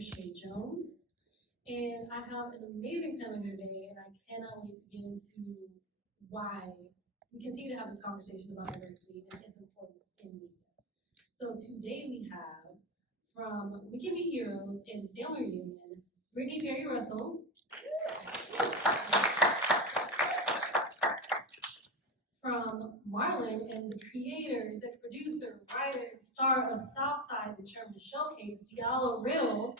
Chae Jones. And I have an amazing panel here today, and I cannot wait to get into why we continue to have this conversation about diversity and its importance in media. So today we have, from We Can Be Heroes and Family Reunion, Brittany Perry-Russell. From Marlon and the creator, executive producer, writer, and star of Southside and Sherman Showcase, Diallo Riddle.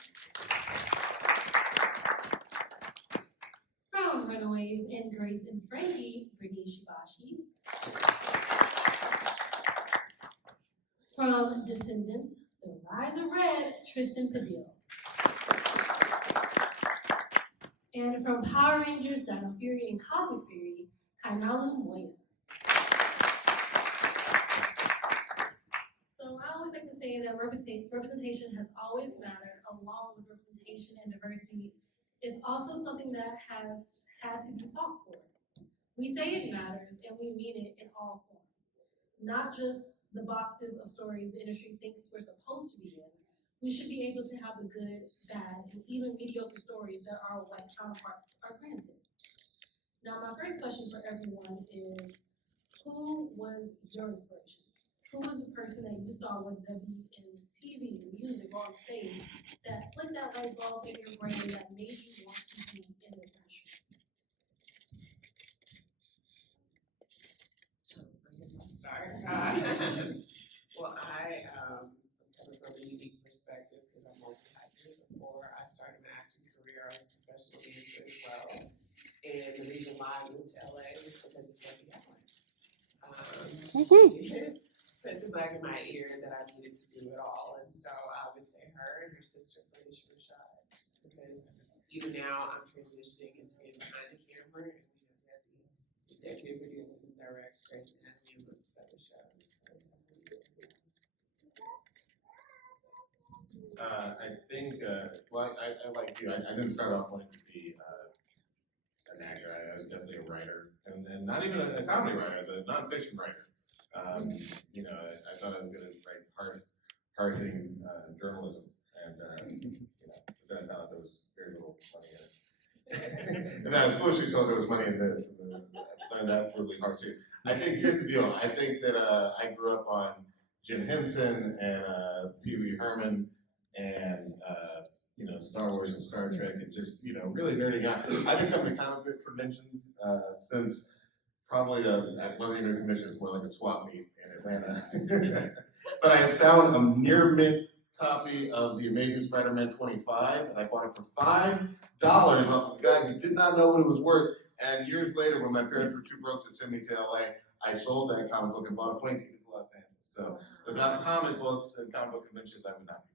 From Runaways and Grace and Frankie, Brittany Ishibashi. From Descendants, The Rise of Red, Tristan Padil. And from Power Rangers, Dino Fury and Cosmic Fury, Kainalu Moya. So I always like to say that representation has always mattered, along with representation and diversity. It's also something that has had to be fought for. We say it matters, and we mean it in all forms. Not just the boxes of stories the industry thinks we're supposed to be in. We should be able to have the good, bad, and even mediocre stories that our white counterparts are granted. Now, my first question for everyone is, who was your inspiration? Who was the person that you saw, whether that be in TV, music, or on stage, that flicked that light bulb in your brain that made you want to be in this industry? So I guess I'll start. Well, I am coming from a unique perspective because I'm multi-hyphen. Before I started my acting career, I was a professional dancer as well. And the reason why I moved to LA was because of Frankie. Put the bug in my ear that I needed to do it all. And so I would say her and her sister, Brittany Ishibashi, just because even now I'm transitioning into being behind the camera, and we have the executive producers and directors, Grace and Anthony, and looked at the shows. I think, well, I like you. I didn't start off wanting to be an actor. I was definitely a writer, and not even a comedy writer, I was a nonfiction writer. You know, I thought I was going to write hard-hitting journalism, and you know, but then I found out there was very little money in it. And I was foolishly told there was money in this, and then I learned that really hard too. I think here's the deal. I think that I grew up on Jim Henson and Pee Wee Herman and you know, Star Wars and Star Trek, and just, you know, really nerding out. I've been coming to comic book conventions since probably it wasn't even a convention, it was more like a swap meet in Atlanta. But I found a near mint copy of The Amazing Spider-Man 25, and I bought it for $5 off of a guy who did not know what it was worth. And years later, when my parents were too broke to send me to LA, I sold that comic book and bought a plane ticket to Los Angeles. So without comic books and comic book conventions, I would not be.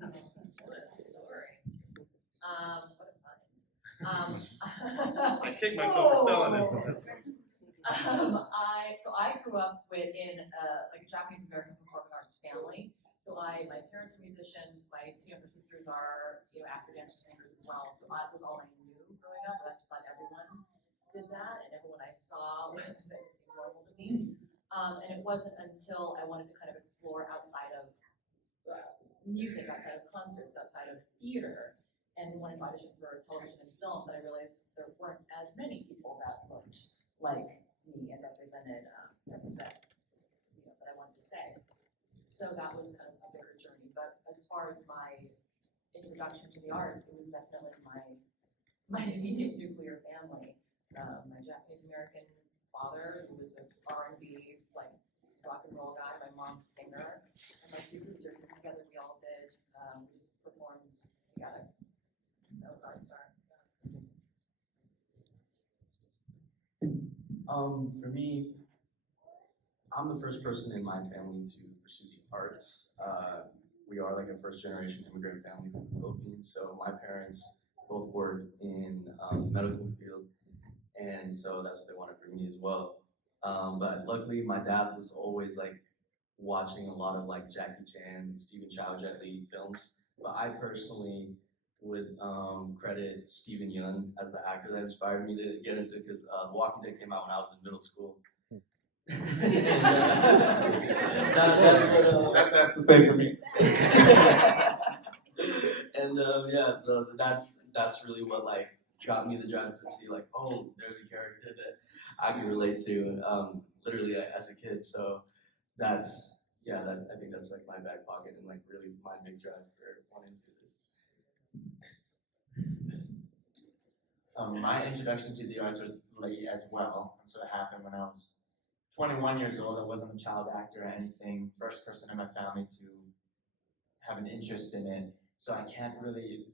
What a story. What a fun. I kicked myself for selling it. I grew up within like a Japanese American performing arts family. So my parents are musicians. My two younger sisters are, you know, actor, dancers, singers as well. So that was all I knew growing up. But I just thought everyone did that, and everyone I saw that just seemed normal to me. And it wasn't until I wanted to kind of explore outside of music, outside of concerts, outside of theater, and wanted to audition for television and film that I realized there weren't as many people that looked like me and represented everything that, you know, that I wanted to say. So that was kind of a bigger journey. But as far as my introduction to the arts, it was definitely my immediate nuclear family. My Japanese American father, who was an R&B, like, rock and roll guy. My mom's a singer, and my two sisters, and together we all did, we just performed together. That was our start. For me, I'm the first person in my family to pursue the arts. We are like a first-generation immigrant family from the Philippines, so my parents both worked in the medical field, and so that's what they wanted for me as well. But luckily, my dad was always like watching a lot of like Jackie Chan, Stephen Chow, Jet Li films. But I personally would credit Steven Yeun as the actor that inspired me to get into it, because Walking Dead came out when I was in middle school. That's the same for me. And yeah, so that's really what like got me the drive to see like, oh, there's a character that I can relate to, literally as a kid. So that's I think that's like my back pocket and like really my big drive for wanting to do this. My introduction to the arts was late as well, and so it happened when I was 21 years old. I wasn't a child actor or anything, first person in my family to have an interest in it, so I can't really,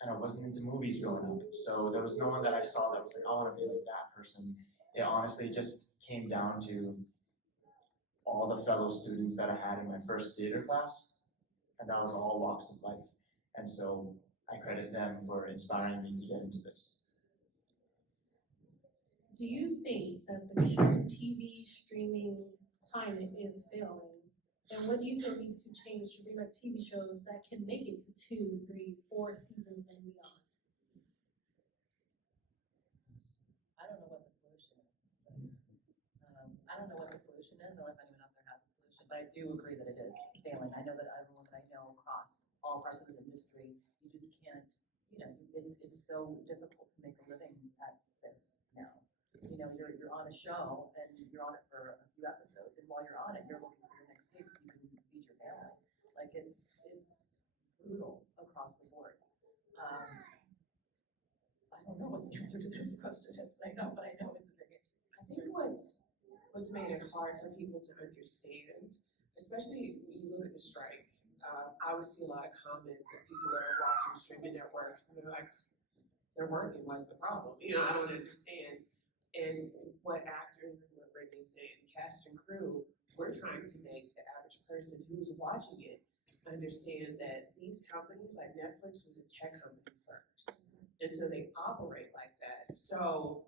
and I wasn't into movies growing up, so there was no one that I saw that was like, I want to be like that person. It honestly just came down to all the fellow students that I had in my first theater class, and that was all walks of life, and so I credit them for inspiring me to get into this. Do you think that the current TV streaming climate is failing? And what do you feel needs to change to bring back TV shows that can make it to 2, 3, 4 seasons and beyond? I don't know what the solution is. I don't know what the solution is. I don't know if anyone out there has a solution, but I do agree that it is failing. I know that everyone that I know across all parts of the industry, you just can't, it's so difficult to make a living at this now. You're on a show and you're on it for a few episodes, and while you're on it, you're looking for your next gig so you can feed your family. Like it's brutal across the board. I don't know what the answer to this question is, but I know it's a big issue. I think what's made it hard for people to understand, especially when you look at the strike, I would see a lot of comments of people that are watching streaming networks, and they're like, they're working, what's the problem? I don't understand. And what actors and what Brittany's saying, cast and crew, we're trying to make the average person who's watching it understand that these companies, like Netflix, was a tech company first. And so they operate like that. So,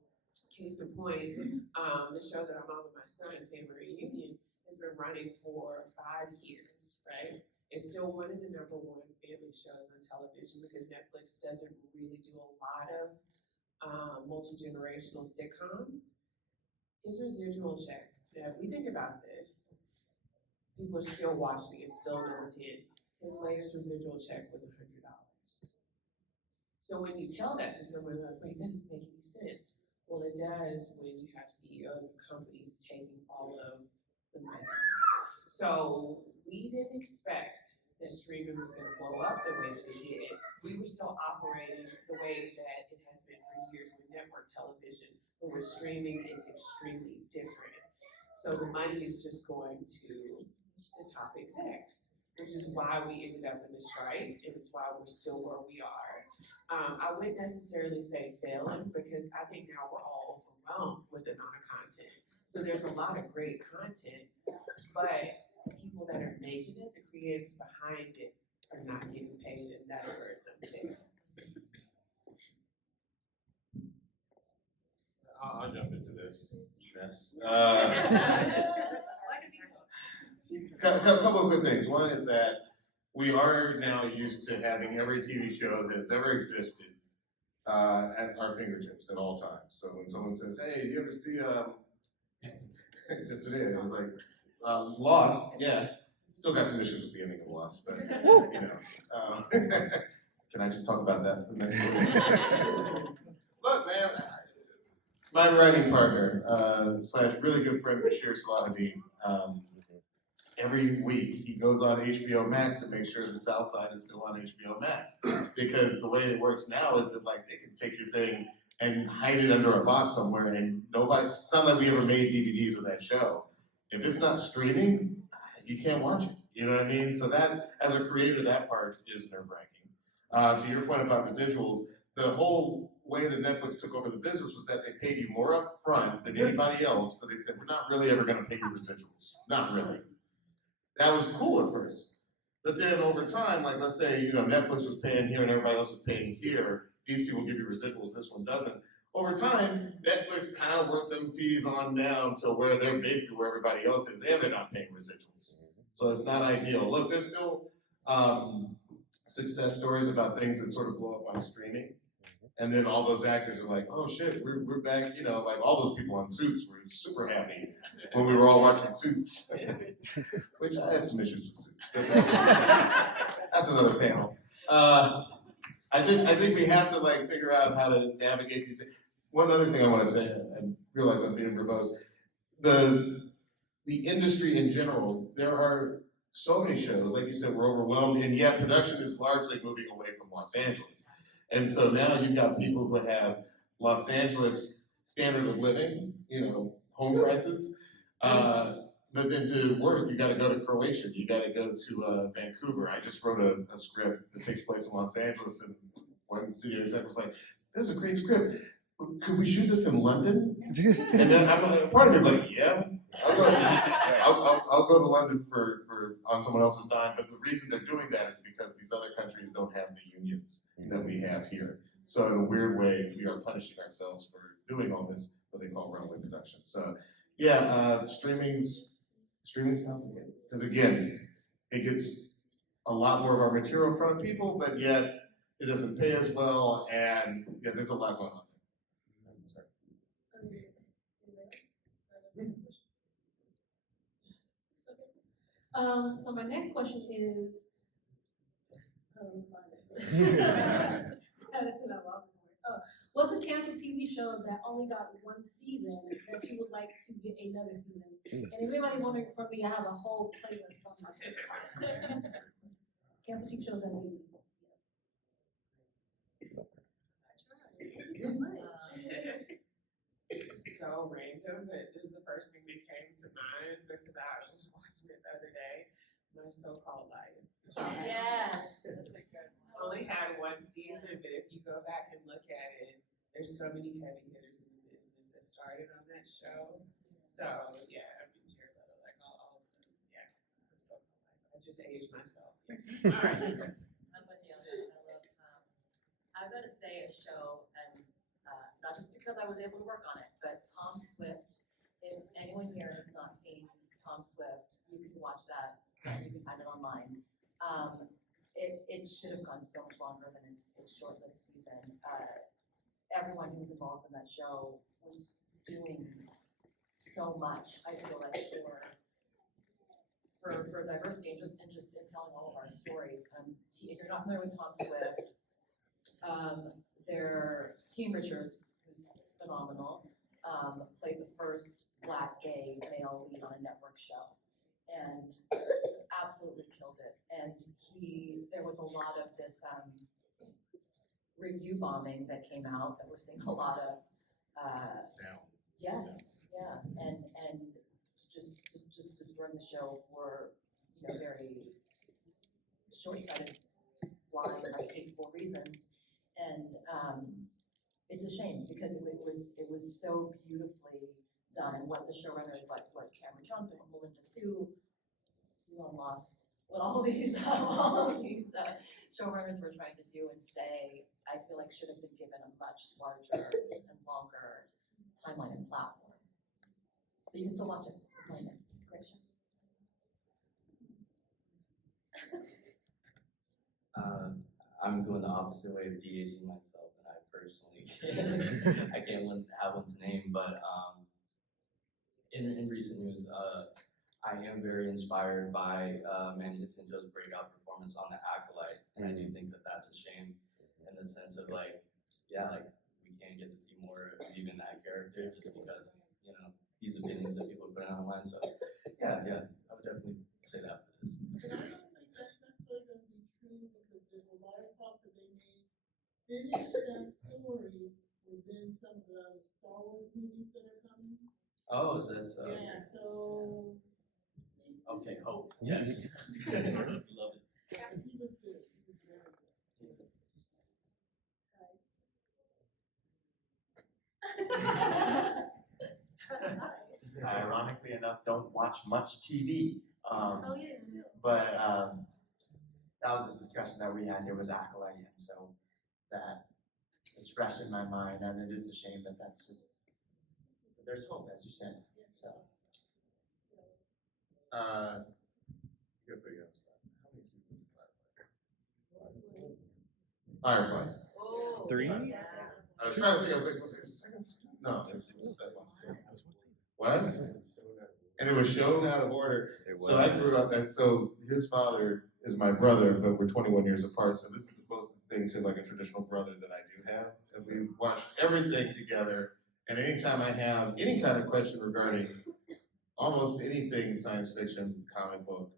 case in point, the show that I'm on with my son, Family Reunion, has been running for 5 years, right? It's still one of the #1 family shows on television because Netflix doesn't really do a lot of multi-generational sitcoms. His residual check, now if we think about this, people are still watching, it's still number 10. His latest residual check was $100. So when you tell that to someone, they're like, wait, that doesn't make any sense. Well, it does when you have CEOs of companies taking all of the money. So we didn't expect that streaming was going to blow up the way that it did. We were still operating the way that it has been for years with network television, but with streaming it's extremely different. So the money is just going to the top execs, which is why we ended up in the strike, and it's why we're still where we are. I wouldn't necessarily say failing, because I think now we're all overwhelmed with the amount of content. So there's a lot of great content, but the people that are making it, the creatives behind it, are not getting paid, and that's where it's unfair. I'll jump into this mess. Couple of good things. One is that we are now used to having every TV show that has ever existed at our fingertips at all times. So when someone says, "Hey, do you ever see just today?" I was like, "Lost, yeah." Still got some issues with the ending of Lost, but can I just talk about that for the next one? Look, man, my writing partner / really good friend Bashir Salahuddin. Every week he goes on HBO Max to make sure the South Side is still on HBO Max, because the way it works now is that like they can take your thing and hide it under a box somewhere, and nobody. It's not like we ever made DVDs of that show. If it's not streaming, you can't watch it. You know what I mean? So that, as a creator, that part is nerve-wracking. To your point about residuals, the whole way that Netflix took over the business was that they paid you more up front than anybody else, but they said, we're not really ever gonna pay you residuals. Not really. That was cool at first. But then over time, like let's say, Netflix was paying here and everybody else was paying here. These people give you residuals, this one doesn't. Over time, Netflix kind of worked them fees on down to where they're basically where everybody else is, and they're not paying residuals. So it's not ideal. Look, there's still success stories about things that sort of blow up on streaming. And then all those actors are like, oh shit, we're back, like all those people on Suits were super happy when we were all watching Suits. Which I have some issues with Suits. But that's another panel. I think we have to like figure out how to navigate these. One other thing I want to say, I realize I'm being verbose. The industry in general, there are so many shows, like you said, we're overwhelmed, and yet production is largely moving away from Los Angeles. And so now you've got people who have Los Angeles standard of living, home prices. But then to work, you got to go to Croatia. You got to go to Vancouver. I just wrote a script that takes place in Los Angeles, and one studio exec was like, "This is a great script. Could we shoot this in London?" And then part of me is like, "Yeah, I'll go to London for on someone else's dime." But the reason they're doing that is because these other countries don't have the unions that we have here. So in a weird way, we are punishing ourselves for doing all this what they call runaway production. So yeah, streaming's complicated because again, it gets a lot more of our material in front of people, but yet it doesn't pay as well, and yeah, there's a lot going on. So my next question is, what's a canceled TV show that only got one season that you would like to get another season? And if anybody's wondering from me, I have a whole playlist on my TikTok. Canceled TV shows that we It's so random, but this is the first thing that came to mind because I was just watching it the other day. My so-called life. Yes, that's a good one. Only had one season, but if you go back and look at it, there's so many heavy hitters in the business that started on that show. So yeah, I mean, care about it, like all of them. Yeah, I'm so I just aged myself. Yes. All right. I'm with you on that. I've got to say a show, and not just because I was able to work on it, but Tom Swift. If anyone here has not seen Tom Swift, you can watch that. You can find it online. It should have gone so much longer than its short-lived season. Everyone who was involved in that show was doing so much. I feel like for diversity and just in telling all of our stories. If you're not familiar with Tom Swift, their Team Richards, who's phenomenal, played the first Black gay male lead on a network show, and absolutely killed it. And there was a lot of this review bombing that came out that we're seeing a lot of. Yes, yeah, and just destroying the show for very short-sighted, blind, like hateful reasons, and it's a shame because it was so beautifully done, and what the showrunners, like what Cameron Johnson, what Melinda Sue, what all these showrunners were trying to do and say, I feel like should have been given a much larger and longer timeline and platform. But you can still watch it. It's a great show. I'm going the opposite way of de-aging myself, and I personally I can't have one to name, but in recent news, I am very inspired by Manny Jacinto's breakout performance on The Acolyte, and I do think that that's a shame in the sense of we can't get to see more of even that character just because these opinions that people put online. So yeah, I would definitely say that for this. But I don't think that's necessarily going to be true because there's a lot of talk that they may finish that story within some of the Star Wars movies that are coming. Oh, that's Yeah, so. okay. Hope. Yes. Love it. Yeah, he was good. He was very good. I, ironically enough, don't watch much TV. Oh yes. But that was a discussion that we had here was Acolyte, and so that is fresh in my mind, and it is a shame that that's just. But there's hope, as you said. So. Good for you. How many seasons of Firefly? Oh, 3? Yeah. I was trying to think. I was like, was there a second? No, it was that one. What? And it was shown out of order. It was. So I grew up, and so his father is my brother, but we're 21 years apart, so this is the closest thing to like a traditional brother that I do have. And we watch everything together, and anytime I have any kind of question regarding almost anything science fiction, comic book,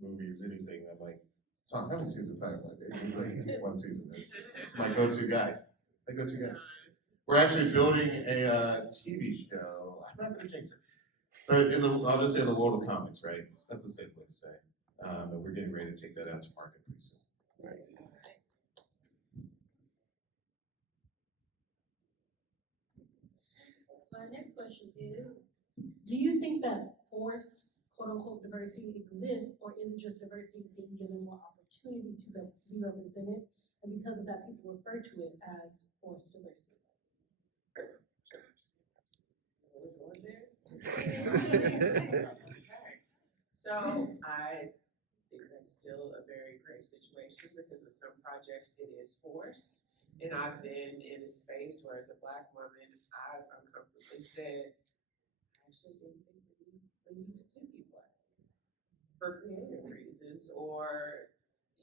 movies, anything, I'm like, so how many seasons of Firefly? It's like one season. It's my go-to guy. My go-to guy. We're actually building a TV show. I'm not gonna jinx it, but I'll just say the world of comics, right? That's the safe way to say. And we're getting ready to take that out to market pretty soon. Right. My next question is, do you think that forced quote-unquote diversity exists, or is it just diversity being given more opportunities to be represented, and because of that, people refer to it as forced diversity? So I think that's still a very great situation because with some projects it is forced. And I've been in a space where as a Black woman, I've uncomfortably said, I actually didn't think that we needed to be Black for creative reasons, or,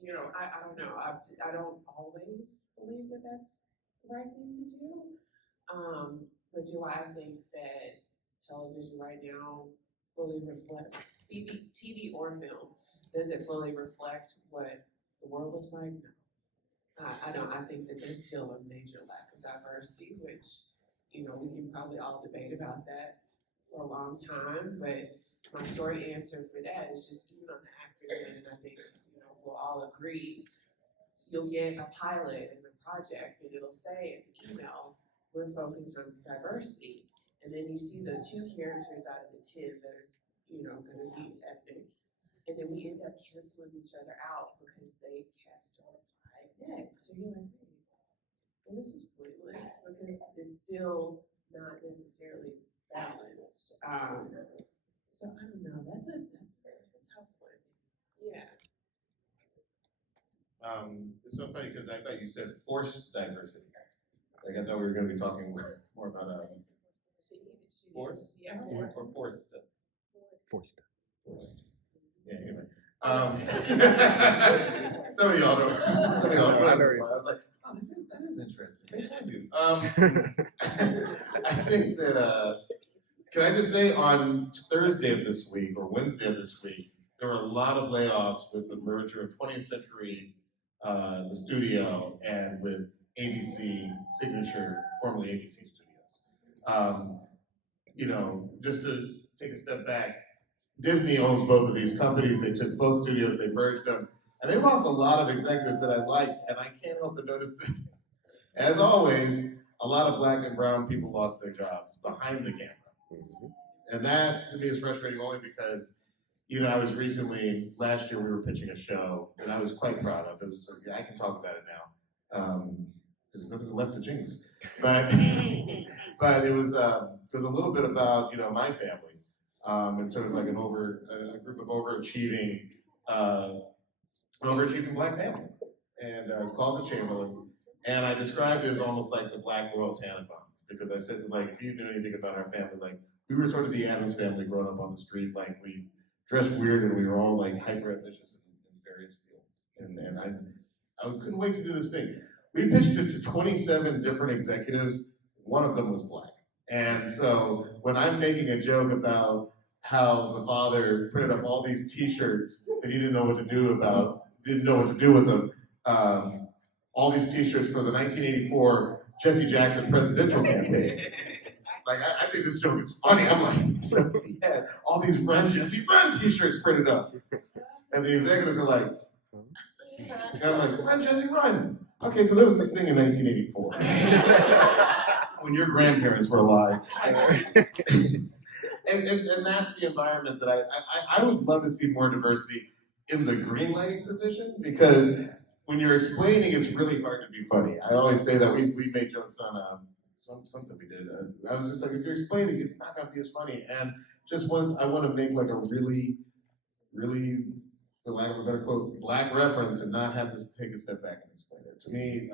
you know, I don't know. I don't always believe that that's the right thing to do. But do I think that television right now fully reflects, TV or film, does it fully reflect what the world looks like? No. I don't. I think that there's still a major lack of diversity, which, you know, we can probably all debate about that for a long time. But my short answer for that is just even on the actors end, and I think, you know, we'll all agree, you'll get a pilot in the project and it'll say in the email, we're focused on diversity. And then you see the 2 characters out of the 10 that are, you know, gonna be ethnic. And then we end up canceling each other out because they cast a white neck. So you're like, hey, well, this is pointless because it's still not necessarily balanced. So I don't know, that's a tough one. Yeah. It's so funny because I thought you said forced diversity. Like I thought we were going to be talking more about forced? Yeah, Or forced. Forced. Yeah, anyway. Some of y'all know. Some of y'all know. I was like, oh, that is interesting. Maybe I do. I think that, can I just say on Thursday of this week or Wednesday of this week, there were a lot of layoffs with the merger of 20th Century, the studio, and with ABC Signature, formerly ABC Studios. You know, just to take a step back, Disney owns both of these companies. They took both studios, they merged them, and they lost a lot of executives that I like, and I can't help but notice that, as always, a lot of Black and brown people lost their jobs behind the camera. And that, to me, is frustrating only because, you know, I was recently, last year we were pitching a show that I was quite proud of. It was, I can talk about it now. There's nothing left to jinx. But it was a little bit about, you know, my family. And sort of like a group of overachieving Black family. And it's called The Chamberlains. And I described it as almost like the Black Royal Tenenbaums, because I said, like, if you knew anything about our family, like, we were sort of the Addams family growing up on the street. Like, we dressed weird and we were all like hyper ambitious in various fields. And I couldn't wait to do this thing. We pitched it to 27 different executives. One of them was Black. And so when I'm making a joke about how the father printed up all these T-shirts that he didn't know what to do with them, all these T-shirts for the 1984 Jesse Jackson presidential campaign. Like, I think this joke is funny. I'm like, so he had all these Run Jesse Run T-shirts printed up. And the executives are like, and I'm like, Run Jesse Run. Okay, so there was this thing in 1984 when your grandparents were alive. And that's the environment that I would love to see more diversity in the greenlighting position, because when you're explaining, it's really hard to be funny. I always say that we made jokes on something we did. I was just like, if you're explaining, it's not gonna be as funny. And just once, I want to make like a really, really, for lack of a better quote, Black reference and not have to take a step back and explain it. To me,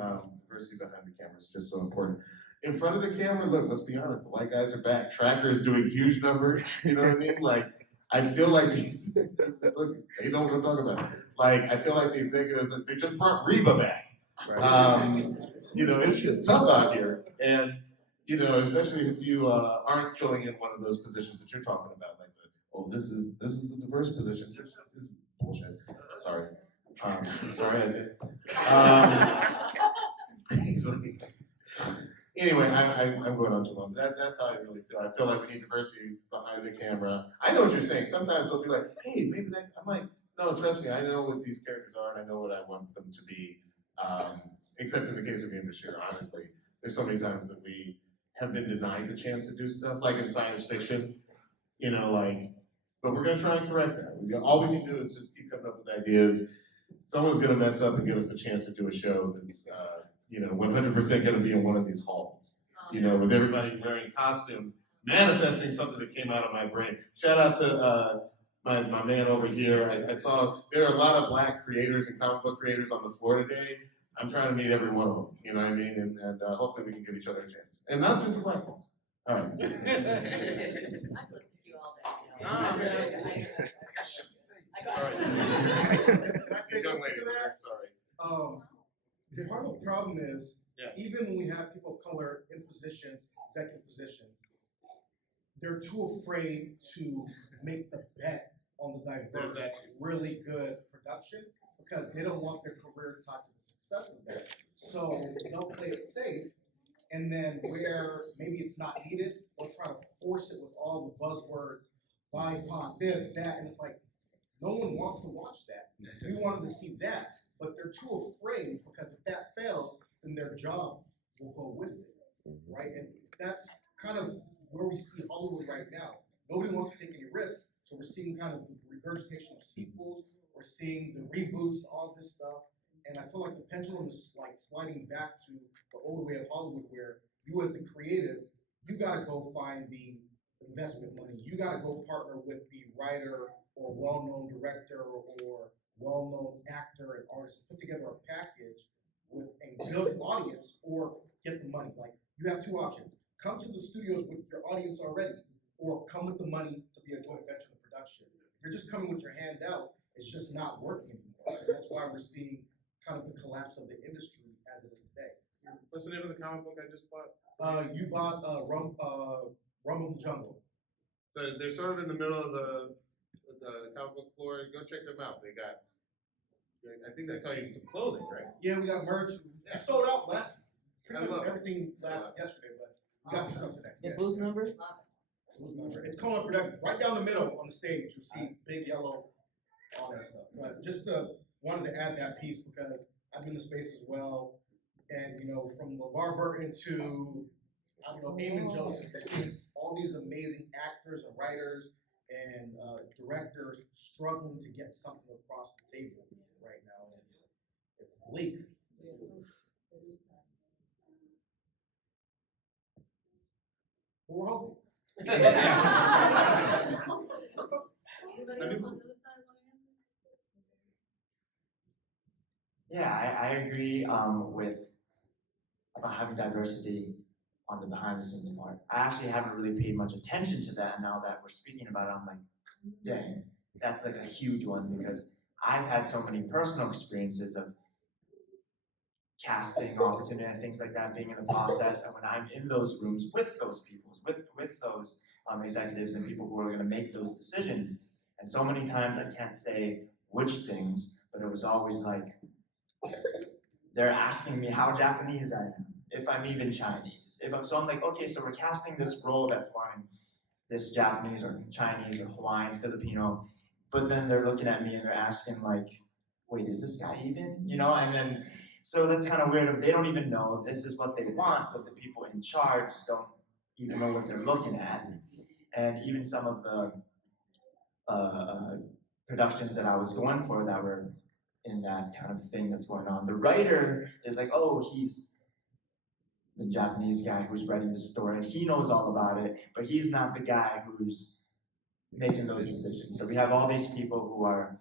diversity behind the camera is just so important. In front of the camera, look, let's be honest, the white guys are back. Tracker is doing huge numbers, you know what I mean? Like, I feel like Look, they know what I'm talking about. Like, I feel like the executives, they just brought Reba back. You know, it's tough out here. And, you know, especially if you aren't filling in one of those positions that you're talking about, like this is the diverse position. This is bullshit. Sorry. Sorry, I said. He's like, anyway, I'm going on too long. That's how I really feel. I feel like we need diversity behind the camera. I know what you're saying. Sometimes they'll be like, hey, maybe that. I'm like, no, trust me. I know what these characters are, and I know what I want them to be. Except in the case of the industry, honestly, there's so many times that we have been denied the chance to do stuff, like in science fiction. You know, like, but we're gonna try and correct that. All we can do is just keep coming up with ideas. Someone's gonna mess up and give us the chance to do a show that's, you know, 100% gonna be in one of these halls. You know, with everybody wearing costumes, manifesting something that came out of my brain. Shout out to my man over here. I saw there are a lot of Black creators and comic book creators on the floor today. I'm trying to meet every one of them, you know what I mean? And hopefully we can give each other a chance. And not just the Black ones. All right. I've listened to you all day. Ah, man. Sorry. These young ladies are very sorry. The part of the problem is, Yeah. even when we have people of color in positions, executive positions, they're too afraid to make the bet on the diverse, really good production because they don't want their career tied to the success of that. So they'll play it safe, and then where maybe it's not needed, they'll try to force it with all the buzzwords, BIPOC, this, that, and it's like, no one wants to watch that. We wanted to see that, but they're too afraid because if that fails, then their job will go with it, right? And that's kind of where we see Hollywood right now. Nobody wants to take any risk, so we're seeing kind of the regurgitation of sequels, we're seeing the reboots, all this stuff, and I feel like the pendulum is like sliding back to the old way of Hollywood where you as the creative, you gotta go find the investment money, you gotta go partner with the writer or well-known director or well-known actor and artist, put together a package with and build an audience or get the money. Like you have two options. Come to the studios with your audience already, or come with the money to be a joint venture in production. If you're just coming with your hand out, it's just not working anymore. And that's why we're seeing kind of the collapse of the industry as it is today. What's the name of the comic book I just bought? You bought Rum of the Jungle. So they're sort of in the middle of the comic book floor. Go check them out. They got, I think I saw you some clothing, right? Yeah, we got merch. We sold out pretty I love much it. everything yesterday, but we got some today. The booth number? Booth number. It's Kainalu Production. Right down the middle on the stage, you'll see big yellow, all that stuff. But just wanted to add that piece because I've been in the space as well. And, you know, from LeVar Burton to, I don't know, Eamon Joseph, you're seeing all these amazing actors and writers and directors struggling to get something across the table right now. And it's bleak. But we're hoping. Anybody else on the other side want to answer? Yeah, I agree with about having diversity on the behind the scenes part. I actually haven't really paid much attention to that. Now that we're speaking about it, I'm like, dang, that's like a huge one because I've had so many personal experiences of casting opportunity and things like that being in the process, and when I'm in those rooms with those people, with those executives and people who are going to make those decisions, and so many times I can't say which things, but it was always like they're asking me how Japanese I am, if I'm even Chinese. So I'm like, okay, so we're casting this role that's wanting this Japanese or Chinese or Hawaiian, Filipino, but then they're looking at me and they're asking like, wait, is this guy even? You know, and then, so that's kind of weird. They don't even know this is what they want, but the people in charge don't even know what they're looking at. And even some of the productions that I was going for that were in that kind of thing that's going on. The writer is like, oh, he's the Japanese guy who's writing the story, and he knows all about it, but he's not the guy who's making those decisions. So we have all these people who are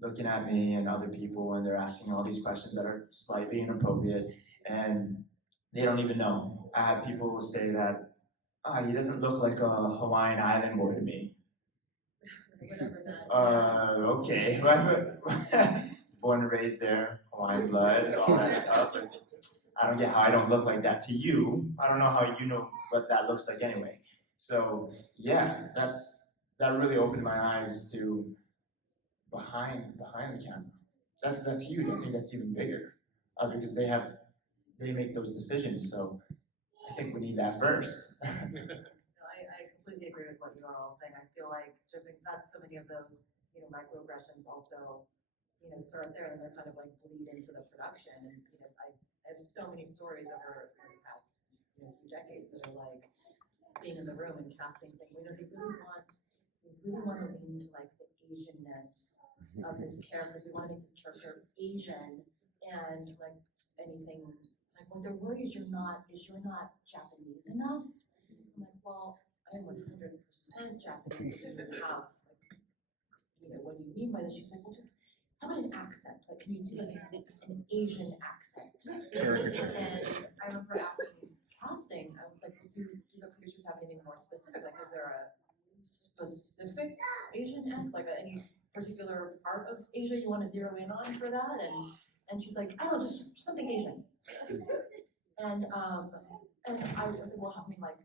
looking at me and other people, and they're asking all these questions that are slightly inappropriate, and they don't even know. I have people who say that, he doesn't look like a Hawaiian island boy to me. whatever that. Okay. Born and raised there, Hawaiian blood, all that stuff. But I don't get how I don't look like that to you. I don't know how you know what that looks like anyway. So yeah, that really opened my eyes to behind the camera. That's huge. I think that's even bigger because they make those decisions. So I think we need that first. No, I completely agree with what you are all saying. I feel like jumping, that's so many of those, microaggressions also, start there and they're kind of like bleed into the production. And, I have so many stories over the past, few decades that are like being in the room and casting saying, they really want to lean to like the Asianness of this character. We want to make this character Asian and like anything. It's like, well, their worry is you're not Japanese enough. I'm like, well, I am 100% Japanese. So you have, like, what do you mean by this? She's like, well, just how about an accent? Like, can you do like an Asian accent? And I remember asking casting, I was like, well, do the producers have anything more specific? Like, is there a specific Asian act, like any particular part of Asia you want to zero in on for that? And she's like, I don't know, just something Asian. And I was like, well, how many like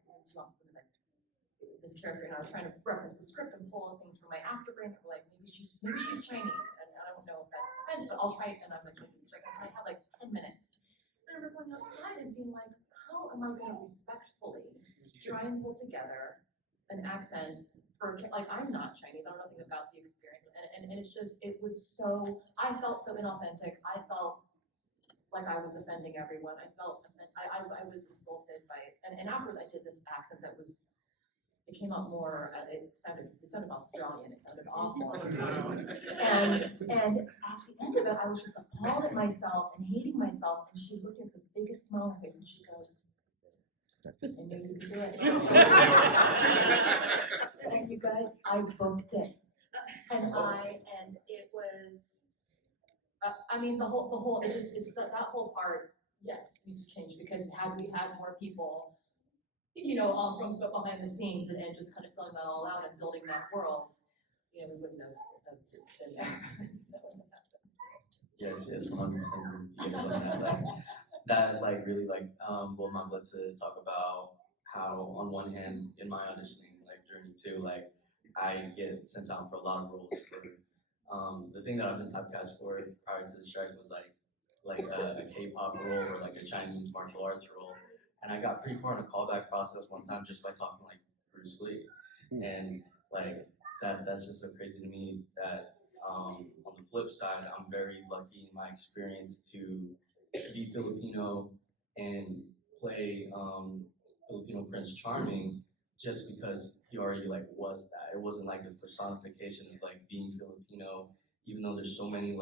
this character, and I was trying to reference the script and pull things from my actor brain that were like, maybe she's Chinese, and I don't know if that's offended, but I'll try it. And I was like, can I have like 10 minutes? And I remember going outside and being like, how am I going to respectfully try and pull together an accent for, like, I'm not Chinese, I don't know nothing about the experience, and it's just, it was so, I felt so inauthentic, I felt like I was offending everyone, I was insulted by it, and afterwards I did this accent that was, it came out more, it sounded Australian, it sounded awful, and at the end of it, I was just appalled at myself and hating myself, and she looked at the biggest smile on her face, and she goes, I knew you could do it. And you guys, I booked it. And it was, the whole, it's that whole part, yes, needs to change, because had we had more people, from behind the scenes and just kind of filling that all out and building that world, we wouldn't have been there. Yes, 100%. That really boiled my blood to talk about how, on one hand, in my auditioning journey too, I get sent out for a lot of roles. For the thing that I've been typecast for prior to the strike was a K-pop role or a Chinese martial arts role, and I got pretty far in the callback process one time just by talking like Bruce Lee, and that's just so crazy to me that on the flip side, I'm very lucky in my experience to be Filipino and play Filipino Prince Charming just because he already was that. It wasn't a personification of being Filipino, even though there's so many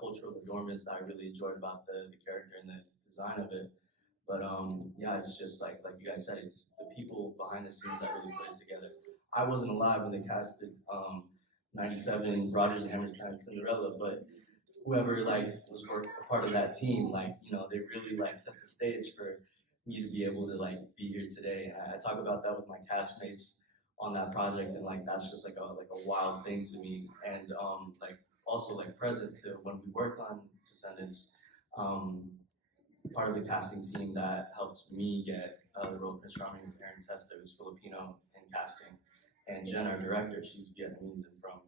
cultural adornments that I really enjoyed about the character and the design of it. But yeah, it's just like you guys said, it's the people behind the scenes that really put it together. I wasn't alive when they casted 97 Rodgers and Hammerstein's Cinderella, but whoever was a part of that team, they really set the stage for me to be able to be here today. And I talk about that with my castmates on that project, and that's just a wild thing to me. And also present to when we worked on Descendants, part of the casting team that helped me get the role of Prince Charming was Erin Testa, who's Filipino in casting, and Jen, our director, she's Vietnamese and from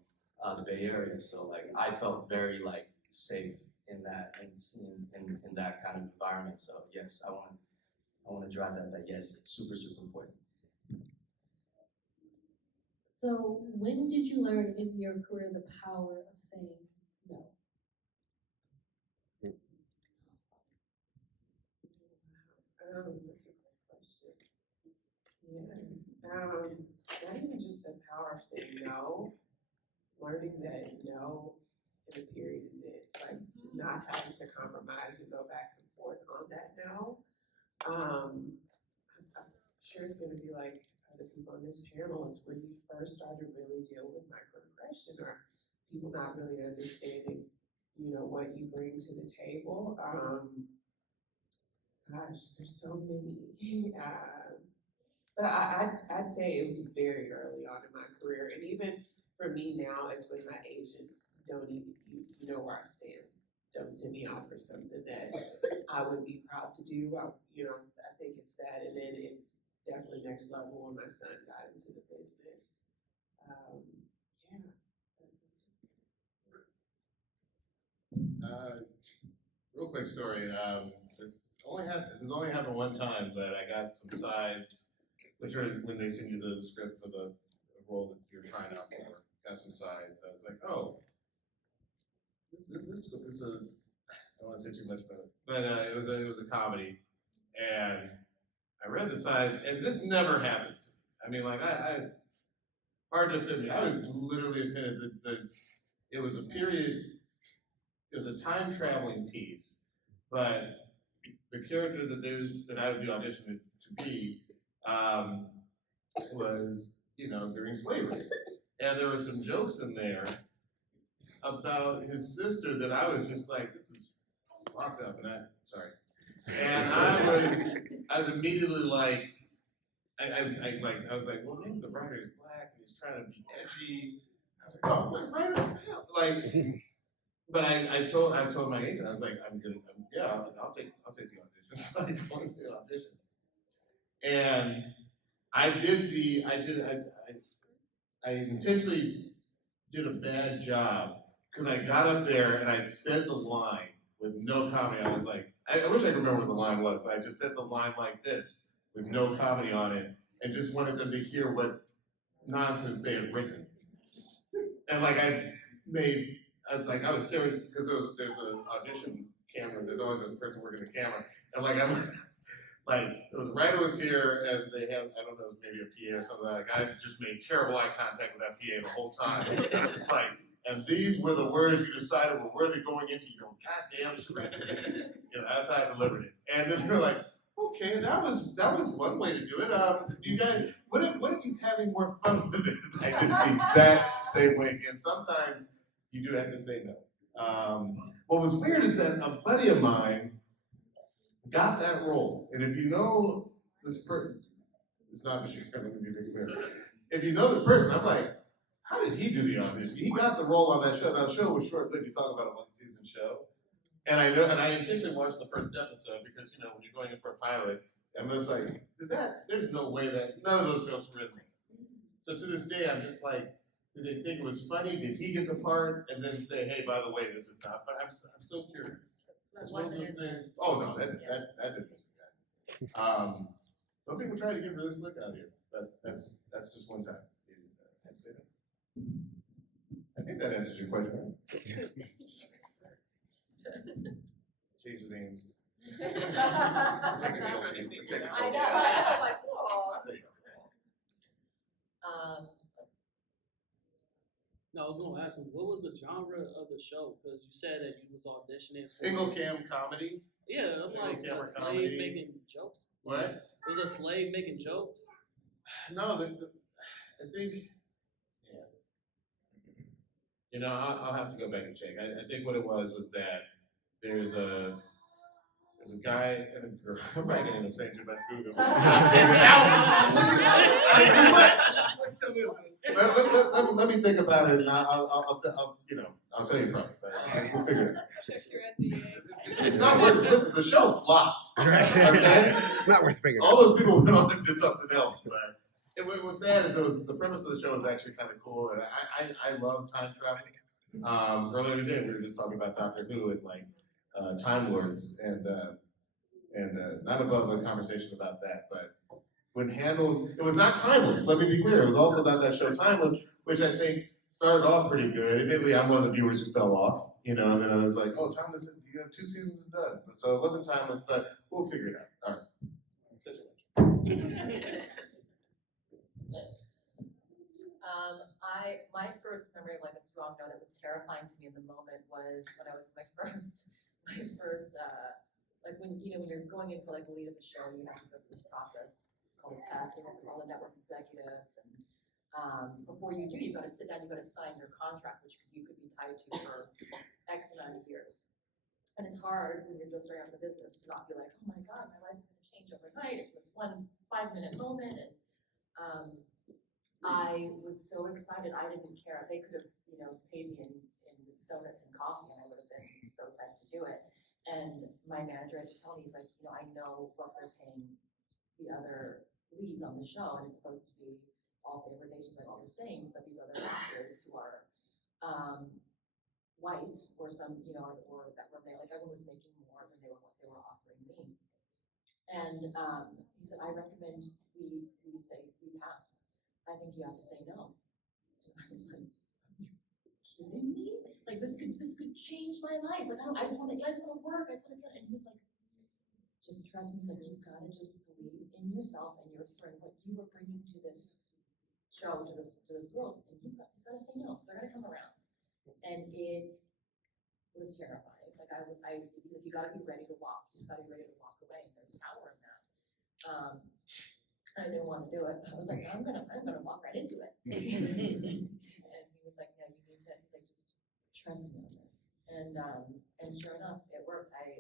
the Bay Area. So I felt very safe in that in that kind of environment. So yes, I want to drive that yes, it's super important. So when did you learn in your career the power of saying no? That's a great question. Yeah. Not even just the power of saying no, learning that no in a period is it. Not having to compromise and go back and forth on that no. I'm sure it's gonna be like other people on this panel is when you first started really dealing with microaggression or people not really understanding, what you bring to the table. Gosh, there's so many. But I say it was very early on in my career, and even for me now, it's with my agents, don't even, you know where I stand. Don't send me out for something that I would be proud to do. I think it's that, and then it's definitely next level when my son got into the business. Real quick story. This has only happened one time, but I got some sides, which are when they send you the script for the role that you're trying out for. Got some sides. I was like, oh, this is a. I don't want to say too much about it, but it was a comedy, and I read the sides, and this never happens to me. I mean, like I hard to offend me. I was literally offended. It was a period. It was a time traveling piece, but the character that I would be auditioning to be was, during slavery, and there were some jokes in there about his sister that I was just like, this is fucked up, and and I was immediately like, I was like, well, maybe the writer is black and he's trying to be edgy. I was like, oh, what writer? What the hell? Like. But I told my agent, I was like, I'll take the audition. So I go to the audition, and I intentionally did a bad job because I got up there and I said the line with no comedy. I was like, I wish I could remember what the line was, but I just said the line like this with no comedy on it, and just wanted them to hear what nonsense they had written, and I was scared because there's an audition camera. There's always a person working the camera, and it was writer was here, and they have I don't know maybe a PA or something. Like I just made terrible eye contact with that PA the whole time. It's like, and these were the words you decided were worthy going into your goddamn script. That's how I delivered it. And then they're like, okay, that was one way to do it. You guys, what if he's having more fun with it? I did the exact same way again. Sometimes. You do have to say no. What was weird is that a buddy of mine got that role. And if you know this person, it's not Michigan, let me be very clear. If you know this person, I'm like, how did he do the audition? He got the role on that show. Now the show was short-lived, you talk about a one-season show. And I intentionally watched the first episode because, when you're going in for a pilot, I'm just like, there's no way that none of those jokes were in there. So to this day, I'm just like, did they think it was funny? Did he get the part and then say, "Hey, by the way, this is not"? But I'm so curious. That's one of those things. Oh no, that didn't. Some people try to get rid of this look out here, but that's just one time. I'd say that. I think that answers your question, right? Change the names. Take a real team. I know. I'm like, whoa. No, I was gonna ask him, what was the genre of the show? Because you said that you was auditioning for Single cam comedy. Yeah, I'm Single like camera a slave comedy. making jokes. What? Was a slave making jokes? No, I think, yeah. I'll have to go back and check. I think what it was that there's a guy and a girl. I'm not gonna end up saying too much. Google. Too much. Let me think about it, and I'll tell you probably. But we'll figure it out. Check your NDA. It's not worth it. Listen, the show flopped. Okay? It's not worth figuring out. All those people went on and did something else, but what was sad is the premise of the show was actually kind of cool, and I love time traveling. Earlier today we were just talking about Doctor Who and Time Lords, and not above a conversation about that, but when handled, it was not timeless. Let me be clear. It was also not that show Timeless, which I think started off pretty good. Admittedly, I'm one of the viewers who fell off, and then I was like, oh, Timeless, 2 seasons are done. So it wasn't Timeless, but we'll figure it out. All right. My first memory of a strong no that was terrifying to me in the moment was when I was my first when you're going in for the lead of a show, you have to go through this process called a test, with all the network executives, and before you do, you've got to sit down, you've got to sign your contract, which you could be tied to for X amount of years. And it's hard when you're just starting out the business to not be like, oh my God, my life's going to change overnight. It was one 5-minute moment, and I was so excited, I didn't care. They could have, paid me in donuts and coffee, and I would have been so excited to do it. And my manager had to tell me, he's like, I know what they're paying the other leads on the show, and it's supposed to be all the recommendations like all the same, but these other actors who are white or some, or that were male, like everyone was making more than what they were offering me. And he said, I recommend we pass. I think you have to say no. And I was like, are you kidding me? Like this could change my life. Like I just want to work. I just want to get it. And he was like, just trust me. He's like, you've got to just believe in yourself and your strength, what you were bringing to this show, to this world. And you've got to say no. They're gonna come around. And it was terrifying. Like you got to be ready to walk. You just got to be ready to walk away. And there's power in that. I didn't want to do it. I was like, I'm gonna walk right into it. And he was like, no, you need to. He's like, just trust me on this. And sure enough, it worked. I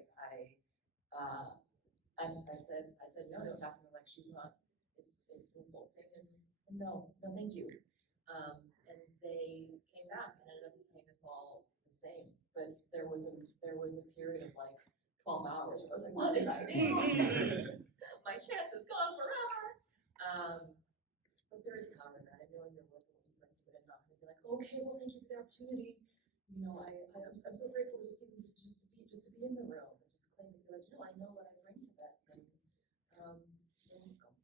said no. They would have to be like, she's not. It's insulting. And no, thank you. And they came back and ended up paying us all the same. But there was a period of like 12 hours where I was like, what did I do? My chance is gone forever. But there is power in that. I know you're working what you bring to it and not gonna be like, okay, well, thank you for the opportunity. I'm so grateful just to be in the room and just claim to be like, I know what I bring to this, and you're welcome.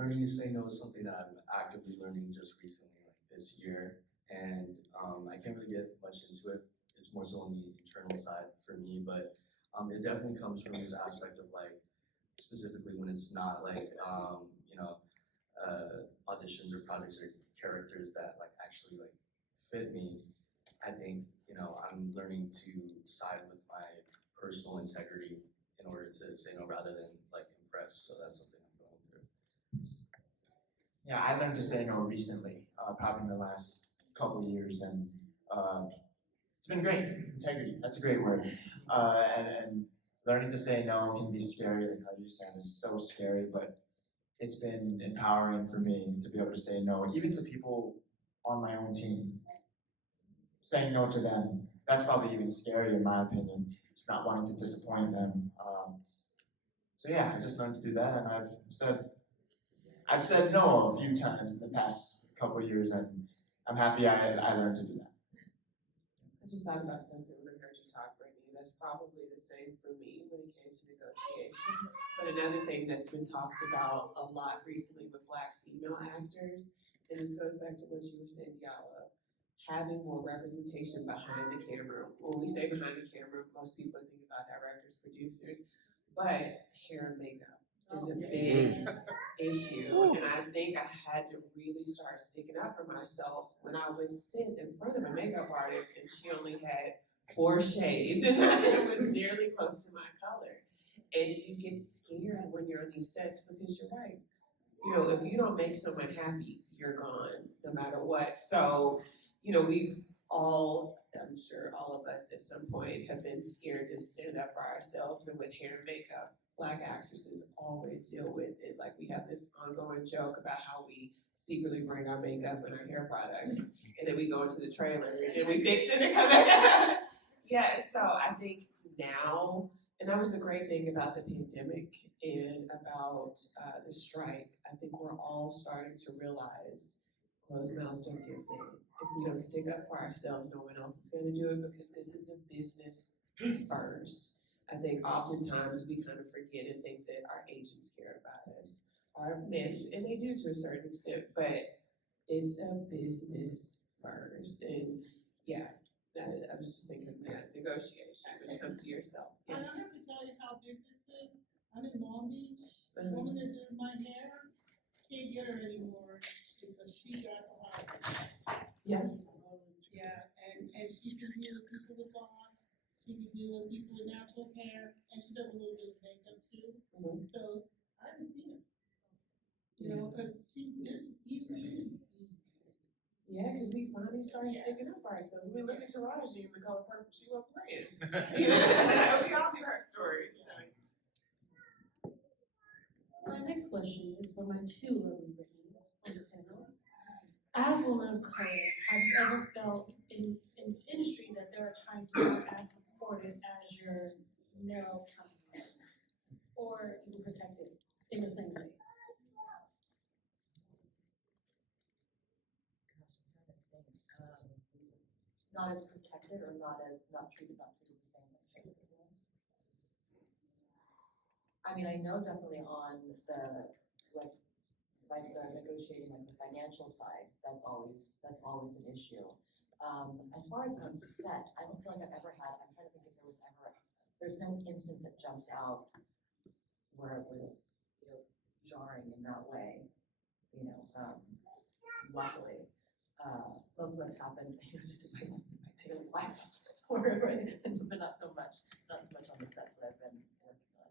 Learning to say no is something that I'm actively learning just recently, like this year, and I can't really get much into it. It's more so on the internal side for me, but it definitely comes from this aspect of like, specifically when it's not like, auditions or projects or characters that like actually like fit me. I think, I'm learning to side with my personal integrity in order to say no rather than like impress. So that's something I'm going through. Yeah, I learned to say no recently, probably in the last couple of years, and it's been great. Integrity, that's a great word. And learning to say no can be scary, like how you said, it's so scary, but it's been empowering for me to be able to say no, even to people on my own team. Saying no to them, that's probably even scarier in my opinion, just not wanting to disappoint them. So yeah, I just learned to do that, and I've said no a few times in the past couple of years, and I'm happy I learned to do that. I just thought about something when I heard you talk, Brittany. That's probably the same for me when it came to negotiation. But another thing that's been talked about a lot recently with Black female actors, and this goes back to what you were saying, Diallo, having more representation behind the camera. When we say behind the camera, most people think about directors, producers, but hair and makeup is a big issue. And I think I had to really start sticking up for myself when I would sit in front of a makeup artist and she only had 4 shades and it was nearly close to my color. And you get scared when you're on these sets because you're right. If you don't make someone happy, you're gone no matter what. So, we've all, I'm sure all of us at some point have been scared to stand up for ourselves, and with hair and makeup, Black actresses always deal with it. Like we have this ongoing joke about how we secretly bring our makeup and our hair products, and then we go into the trailer and we fix it and come back out. Yeah, so I think now, and that was the great thing about the pandemic and about the strike, I think we're all starting to realize closed mouths don't get fed. If we don't stick up for ourselves, no one else is going to do it because this is a business first. I think oftentimes we kind of forget and think that our agents care about us, our managers, and they do to a certain extent, but it's a business first. And yeah, I was just thinking of that negotiation when it comes to yourself. I Yeah. don't have to tell you how big this is. I'm in Long Beach. The woman that did my hair can't get her anymore because she got the house. Yeah. And she can deal with people with locks. She can deal with people with natural hair, and she does a little bit of makeup too. Mhm. So I haven't seen her. Because she's easy. Yeah, because we finally started sticking up for ourselves. We look at Taraji in The Color Purple, she wasn't playing. We all knew her story. So. My next question is for my two lovely Brittany's on the panel. As a woman of color, have you ever felt in this industry that there are times where you're not as supported as your male counterparts, or even protected in the same way? Not as protected or not treated the same way. I mean, I know definitely on the negotiating like the financial side, that's always an issue. As far as on set, I don't feel like I've ever had. I'm trying to think if there's no instance that jumps out where it was jarring in that way. Luckily, most of that's happened just in my daily life, but not so much on the sets that I've been working on.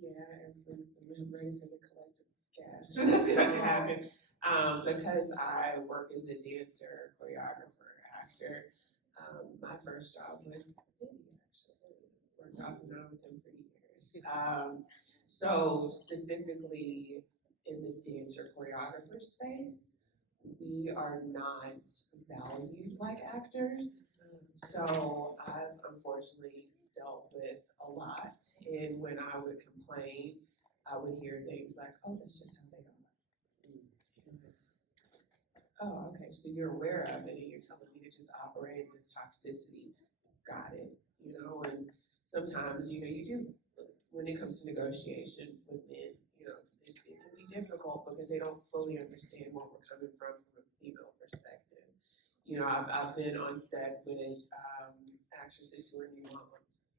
Yeah, I'm ready for the collective gas. That's going to happen. Because I work as a dancer, choreographer, actor. My first job was Vinny, actually. Worked off and on with him for years. So specifically in the dancer choreographer space, we are not valued like actors. So I've unfortunately dealt with a lot. And when I would complain, I would hear things like, oh, that's just how they are. Oh, okay, so you're aware of it and you're telling me to just operate this toxicity. Got it, and sometimes, you do, when it comes to negotiation with men, it can be difficult because they don't fully understand what we're coming from a female perspective. I've been on set with actresses who are new moms,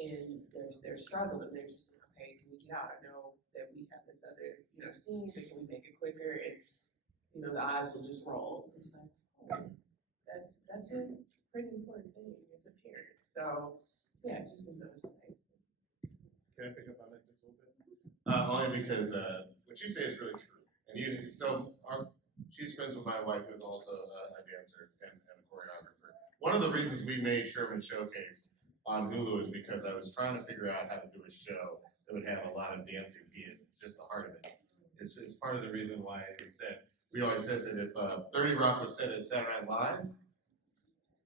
and they're struggling. They're just like, okay, can we get out? I know that we have this other, scene, but can we make it quicker? And the eyes will just roll. It's like, oh, that's a pretty important thing. It's appearance. So yeah, just in those spaces. Can I pick up on that just a little bit? Only because what you say is really true. And she's friends with my wife, who's also a dancer and a choreographer. One of the reasons we made Sherman Showcased on Hulu is because I was trying to figure out how to do a show that would have a lot of dancing be just the heart of it. It's part of the reason why it was said. We always said that if 30 Rock was set at Saturday Night Live,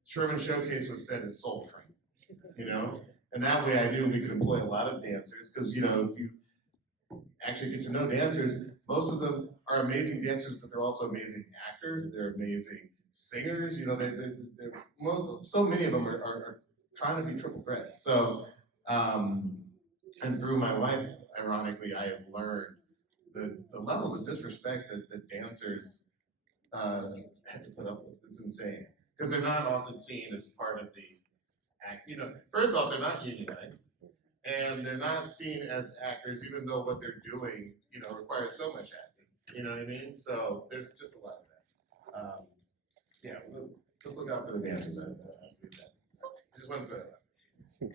Sherman Showcase was set at Soul Train, And that way I knew we could employ a lot of dancers, because, if you actually get to know dancers, most of them are amazing dancers, but they're also amazing actors, they're amazing singers, so many of them are trying to be triple threats. So, and through my life, ironically, I have learned the levels of disrespect that dancers have to put up with is insane. Because they're not often seen as part of the act. First off, they're not unionized, and they're not seen as actors, even though what they're doing, requires so much acting. You know what I mean? So there's just a lot of that. Yeah, let's look out for the dancers. I just wanted to put it out.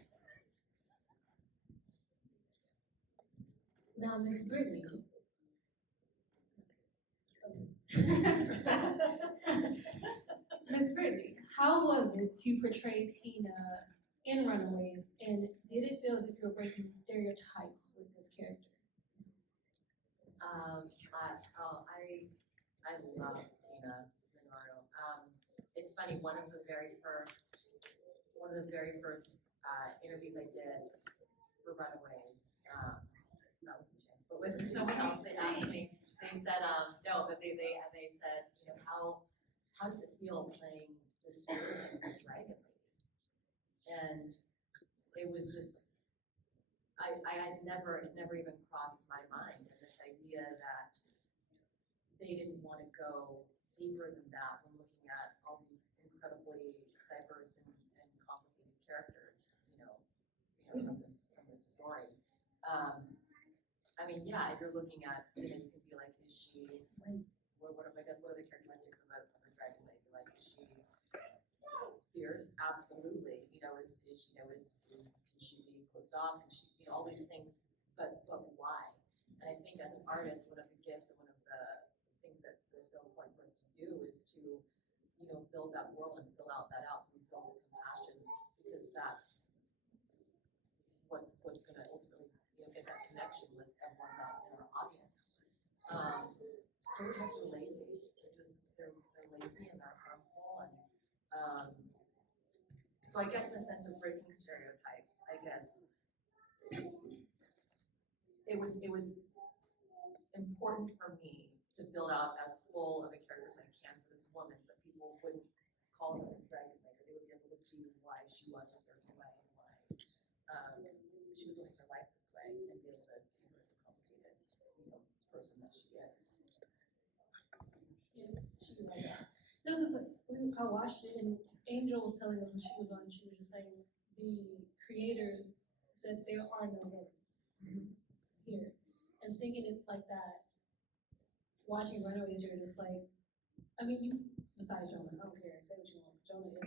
Now, Miss Brittany. Miss Brittany, how was it to portray Tina in Runaways, and did it feel as if you were breaking stereotypes with this character? I love Tina Bernardo. It's funny. One of the very first interviews I did for Runaways, not with Chae, but with someone else, they asked me. They said, no, but they said, how does it feel playing the spirit of the dragon lady? And it was just, it never even crossed my mind, and this idea that they didn't want to go deeper than that when looking at all these incredibly diverse and complicated characters, from this story. I mean, yeah, if you're looking at, you could be like, is she, what are the characteristics of a dragon lady? Like, is she fierce? Absolutely. Can she be closed off? Can she, all these things, but why? And I think as an artist, one of the gifts and one of the things that is so important for us to do is to, build that world and fill out that out, so we build with compassion, because that's what's going to ultimately, get that connection with everyone in our audience. Stereotypes are lazy. They're lazy and they're harmful, and so I guess in the sense of breaking stereotypes, I guess it was important for me to build out as full of a character as I can for this woman, so that people wouldn't call her a dragon maker. They would be able to see why she was a certain way and why she was living her life this way, and be able to see her as the complicated, person that she is. No, because I watched it and Angel was telling us when she was on, she was just saying the creators said there are no villains here. And thinking it's like that, watching Runaways, you're just like, I mean, you, besides Jonah, I don't care, say what you want, Jonah is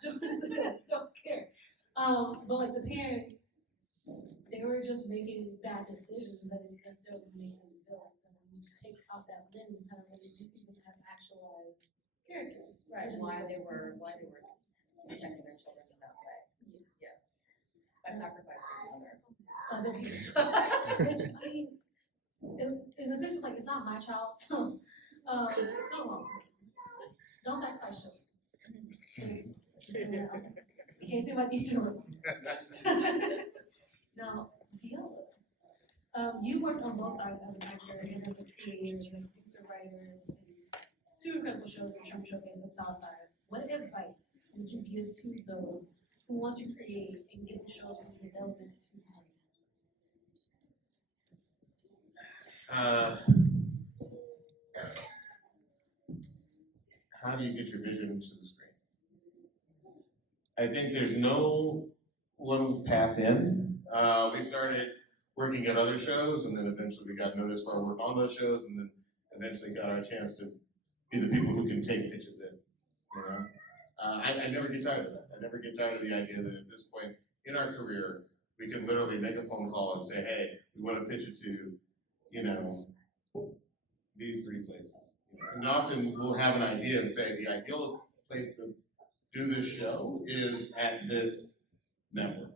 Jonah don't care. But like the parents, they were just making bad decisions that didn't necessarily make them villains. And when you take out that lens and kind of really see them as actualized characters. Right, which is why really they were cool. protecting their children in that way. Yes. Yeah. By sacrificing other. Other people. Which, I mean, in a sense, like, it's not my child, so, it's so wrong. Don't sacrifice children. You can't say my teacher. Now, Diallo, you worked on both sides as an actor and as a creator and as a writer, and two incredible shows, the Sherman Showcase and Southside. What advice would you give to those who want to create and get the shows from development to screen? How do you get your vision to the screen? I think there's no one path in. We started working at other shows, and then eventually we got noticed for our work on those shows, and then eventually got our chance to be the people who can take pitches in. You know, I never get tired of that. I never get tired of the idea that at this point in our career, we can literally make a phone call and say, "Hey, we want to pitch it to, these three places." And often we'll have an idea and say the ideal place to do this show is at this network.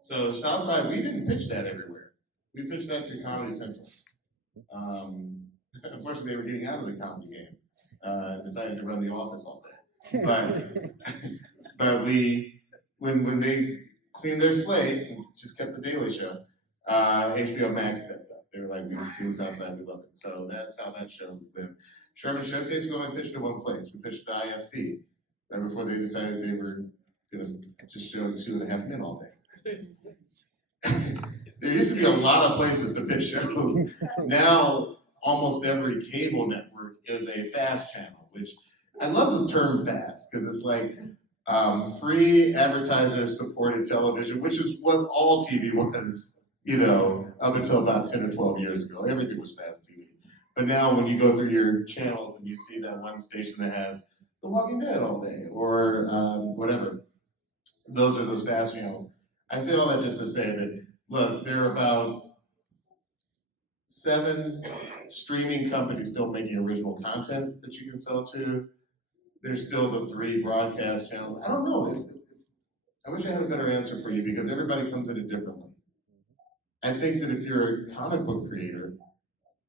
So Southside, we didn't pitch that everywhere. We pitched that to Comedy Central. Unfortunately, they were getting out of the comedy game. Decided to run The Office all day. But when they cleaned their slate and just kept the Daily Show, HBO Max stepped up. They were like, "We've seen Southside, we love it." So that's how that show lived. Sherman Showcase, we only pitched to one place. We pitched to IFC right before they decided they were going to just show 2.5 Men all day. There used to be a lot of places to pitch shows. Now, almost every cable network is a fast channel, which I love the term fast because it's like free advertiser-supported television, which is what all TV was, up until about 10 or 12 years ago. Everything was fast TV. But now when you go through your channels and you see that one station that has The Walking Dead all day or whatever, those are those fast channels. I say all that just to say that, look, there are about 7 streaming companies still making original content that you can sell to. There's still the 3 broadcast channels. I don't know. I wish I had a better answer for you because everybody comes at it differently. I think that if you're a comic book creator,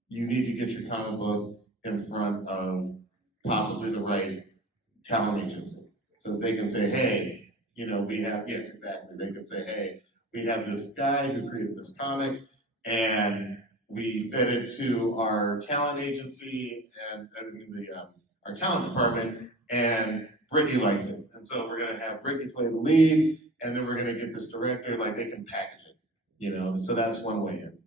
you need to get your comic book in front of possibly the right talent agency. So that they can say, "Hey, we have," yes, exactly. They can say, "Hey, we have this guy who created this comic, and we fed it to our talent agency and our talent department, and Brittany likes it. And so we're gonna have Brittany play the lead, and then we're gonna get this director, like they can package it, So that's one way in.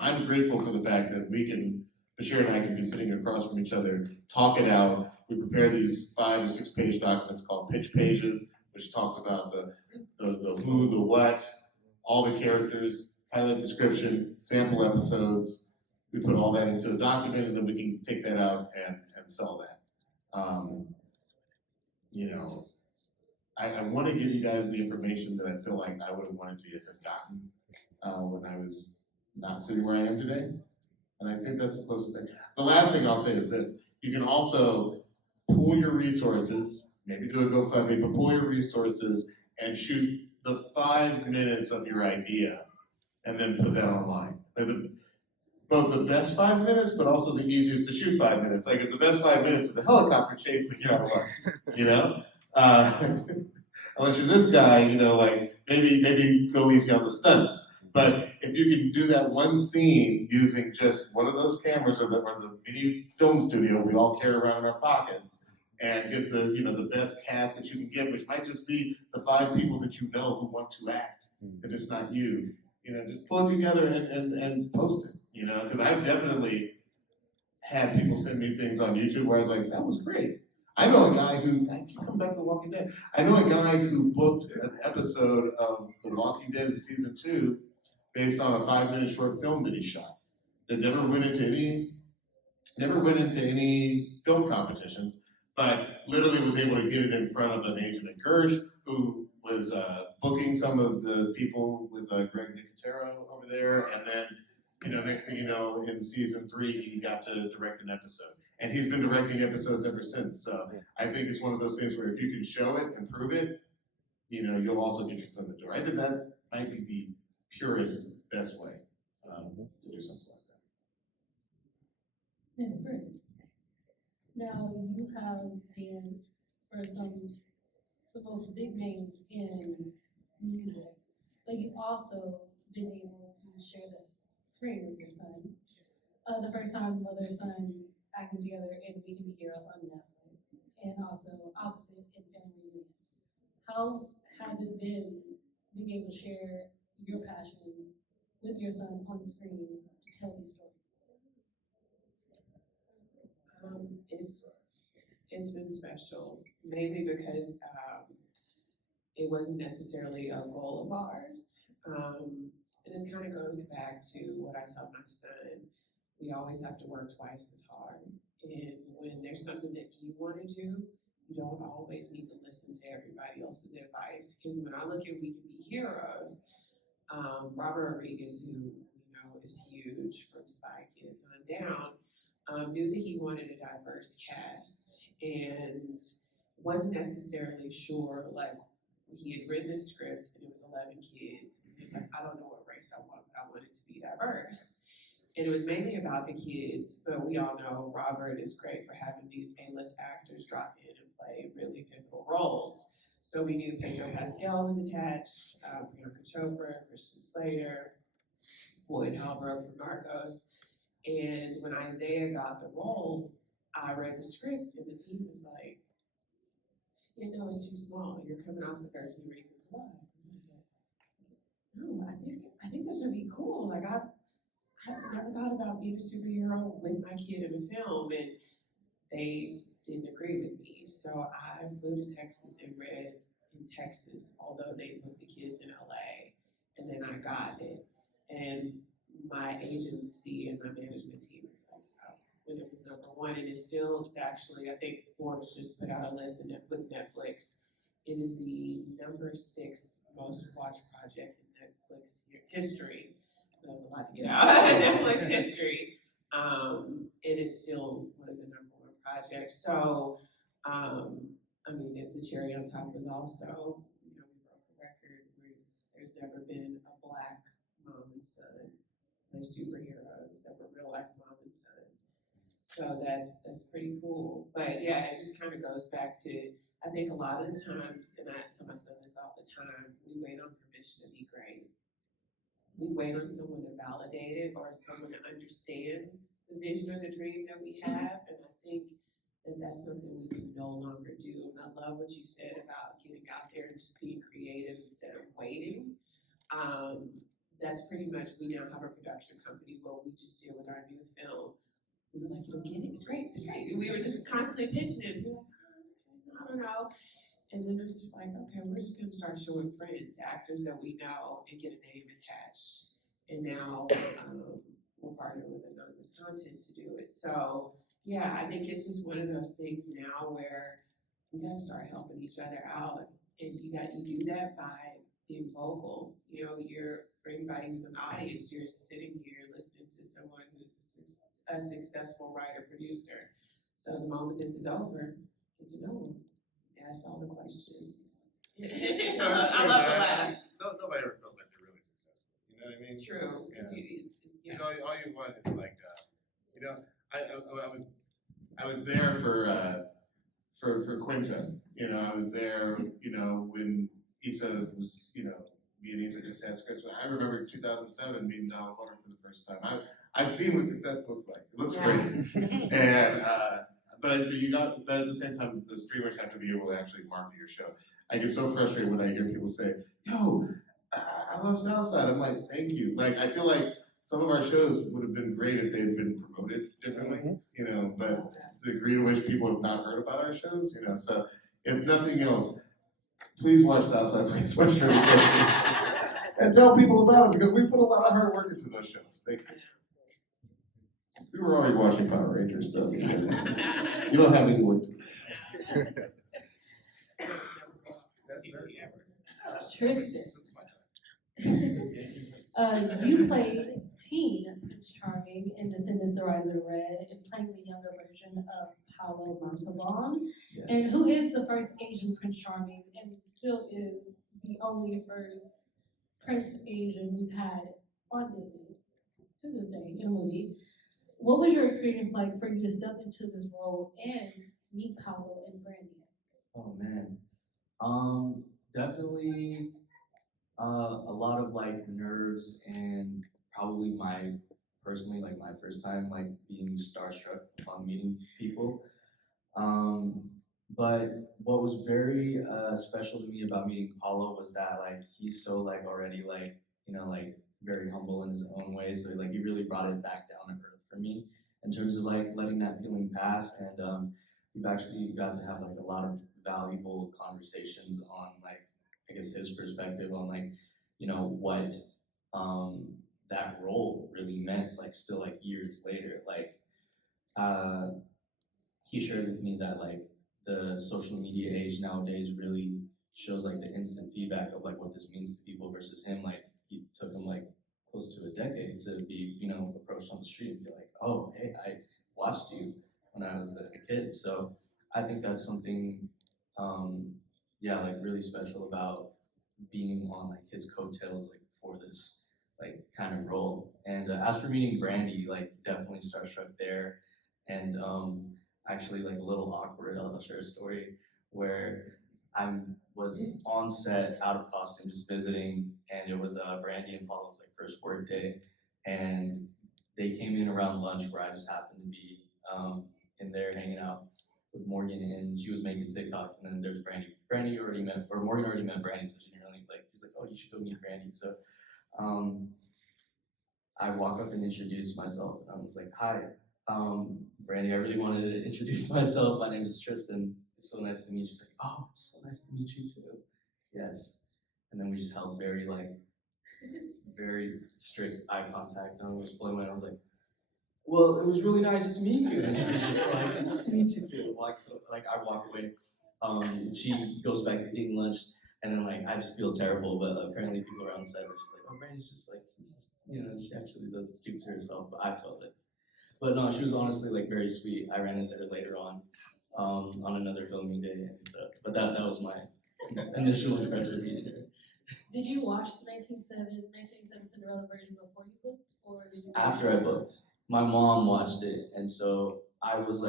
I'm grateful for the fact that Bashir and I can be sitting across from each other, talk it out. We prepare these 5 or 6 page documents called pitch pages, which talks about the who, the what, all the characters, pilot description, sample episodes. We put all that into a document, and then we can take that out and sell that. I want to give you guys the information that I feel like I would have wanted to have gotten when I was not sitting where I am today. And I think that's the closest thing. The last thing I'll say is this. You can also pool your resources, maybe do a GoFundMe, but pool your resources and shoot the 5 minutes of your idea and then put that online. Like both the best 5 minutes, but also the easiest to shoot 5 minutes. Like if the best 5 minutes is a helicopter chase, then you're out of luck, you know? Unless you're this guy, you know, like maybe go easy on the stunts. But if you can do that one scene using just one of those cameras or the mini film studio we all carry around in our pockets, and get the, you know, the best cast that you can get, which might just be the 5 people that you know who want to act. If it's not you, you know, just pull it together and post it. You know, because I've definitely had people send me things on YouTube where I was like, that was great. I know a guy who, I keep coming back to The Walking Dead. I know a guy who booked an episode of The Walking Dead in season 2 based on a 5-minute short film that he shot. That never went into any film competitions, but literally was able to get it in front of an agent in Kirsch who was booking some of the people with Greg Nicotero over there, and then, you know, next thing you know, in season 3, he got to direct an episode. And he's been directing episodes ever since. So I think it's one of those things where if you can show it and prove it, you know, you'll also get your foot in the door. I think that might be the purest, best way to do something like that. Ms. Brittany, now you have danced for some of the most big names in music, but you've also been able to share this screen with your son. The first time mother-son acting together in We Can Be Heroes on Netflix, and also opposite in Family Reunion. How has it been being able to share your passion with your son on the screen to tell these stories? It's been special, mainly because it wasn't necessarily a goal of ours. And this kind of goes back to what I tell my son. We always have to work twice as hard. And when there's something that you want to do, you don't always need to listen to everybody else's advice. Because when I look at We Can Be Heroes, Robert Rodriguez, who you know is huge from Spy Kids on down, knew that he wanted a diverse cast and wasn't necessarily sure, like, he had written this script and it was 11 kids. And he was like, I don't know what race I want, but I want it to be diverse. And it was mainly about the kids, but we all know Robert is great for having these A-list actors drop in and play really pivotal roles. So we knew Pedro Pascal was attached, Priyanka Chopra, Christian Slater, Boyd Holbrook from Narcos. And when Isaiah got the role, I read the script and the team was like, you know, it's too small. You're coming off of 13 Reasons Why. No, I think this would be cool. Like I've never thought about being a superhero with my kid in a film, and they didn't agree with me. So I flew to Texas and read in Texas, although they put the kids in LA, and then I got it. And my agency and my management team was like, oh, when it was #1, and it's actually, I think Forbes just put out a list with Netflix. It is the #6 most watched project in Netflix history. That was a lot to get out of Netflix history. It is still one of the #1 projects. So, I mean, the cherry on top was also, you know, we broke the record. There's never been a Black mom and son play superheroes that were real life mom and sons. So that's pretty cool. But yeah, it just kind of goes back to, I think a lot of the times, and I tell my son this all the time, we wait on permission to be great. We wait on someone to validate it or someone to understand the vision or the dream that we have. And I think that that's something we can no longer do. And I love what you said about getting out there and just being creative instead of waiting. That's pretty much, we now have a production company where we just deal with our new film. We were like, you don't get it, it's great, it's great. And we were just constantly pitching it. We were like, I don't know. And then it was like, okay, we're just gonna start showing friends, actors that we know, and get a name attached. And now we'll partner with Anonymous Content to do it. So yeah, I think it's just one of those things now where we gotta start helping each other out. And you do that by being vocal. You know, for anybody who's an audience, you're sitting here listening to someone who's a successful writer, producer. So the moment this is over, get to know them. Ask all the questions. I love the laugh. Nobody ever feels like they're really successful. You know what I mean? True. Yeah. Yeah. All you want is like, I was there for Quinta. I was there, when Issa was, me and Issa just had scripts. I remember 2007 meeting Diallo Riddle for the first time. I've seen what success looks like. It looks great. And but at the same time, the streamers have to be able to actually market your show. I get so frustrated when I hear people say, "Yo, I love Southside." I'm like, "Thank you." Like, I feel like some of our shows would have been great if they had been promoted differently, but the degree to which people have not heard about our shows, so if nothing else, please watch Southside, please watch Sherman, and tell people about them, because we put a lot of hard work into those shows. Thank you. We were already watching Power Rangers, so you don't have any work to do. Tristan. You played Teen Prince Charming in Descendants, the Rise of Red, and playing the younger version of Paolo Montalban, and who is the first Asian Prince Charming, and still is the only first Prince Asian we've had on Disney to this day in a movie. What was your experience like for you to step into this role and meet Paolo and Brandy? Oh man, definitely a lot of like nerves, and probably my first time like being starstruck upon meeting people. But what was very special to me about meeting Paulo was that like he's so like already like like very humble in his own way, so like he really brought it back down to earth for me in terms of like letting that feeling pass, and we've actually got to have like a lot of valuable conversations on like I guess his perspective on like what that role really meant, like still like years later. Like he shared with me that like the social media age nowadays really shows like the instant feedback of like what this means to people versus him. Like he took him like close to a decade to be approached on the street and be like, oh hey, I watched you when I was a kid. So I think that's something like really special about being on like his coattails like for this like kind of role. And as for meeting Brandy, like definitely starstruck there, and actually like a little awkward. I'll share a story where I was on set out of costume just visiting, and it was Brandy and Paulo's like first work day, and they came in around lunch where I just happened to be in there hanging out with Morgan, and she was making TikToks, and then there's Brandy. Morgan already met Brandy, so she didn't really like. She's like, oh, you should go meet Brandy. So I walk up and introduce myself, and I was like, hi, Brandy. I really wanted to introduce myself. My name is Tristan. It's so nice to meet you. She's like, oh, it's so nice to meet you too. Yes. And then we just held very strict eye contact. And I was blowing my. I was like, well, it was really nice to meet you. And she was just like, nice to meet you too. I walk away. She goes back to eating lunch, and then I just feel terrible. But apparently people around set were just like, oh, Brandy's just like, she actually does keep to herself. But I felt it. But no, she was honestly very sweet. I ran into her later on another filming day and stuff. But that was my initial impression of meeting her. Did you watch the 1987 Cinderella version before you booked, or did you? After I booked. My mom watched it, and so I was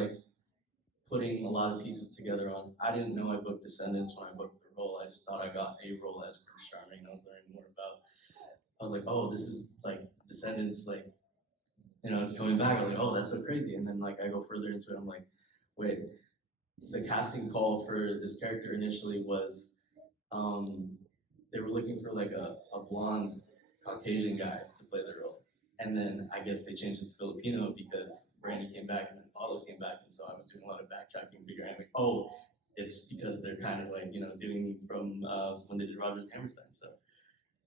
putting a lot of pieces together on. I didn't know I booked Descendants when I booked the role. I just thought I got a role as Prince Charming. I was learning more about. I was like, oh, this is Descendants, it's coming back. I was like, oh, that's so crazy. And then I go further into it. I'm like, wait, the casting call for this character initially was, they were looking for a blonde Caucasian guy to play the role. And then I guess they changed it to Filipino because Brandy came back and then Paulo came back. And so I was doing a lot of backtracking, figuring out oh, it's because they're kind of doing from when they did Rogers Hammerstein. So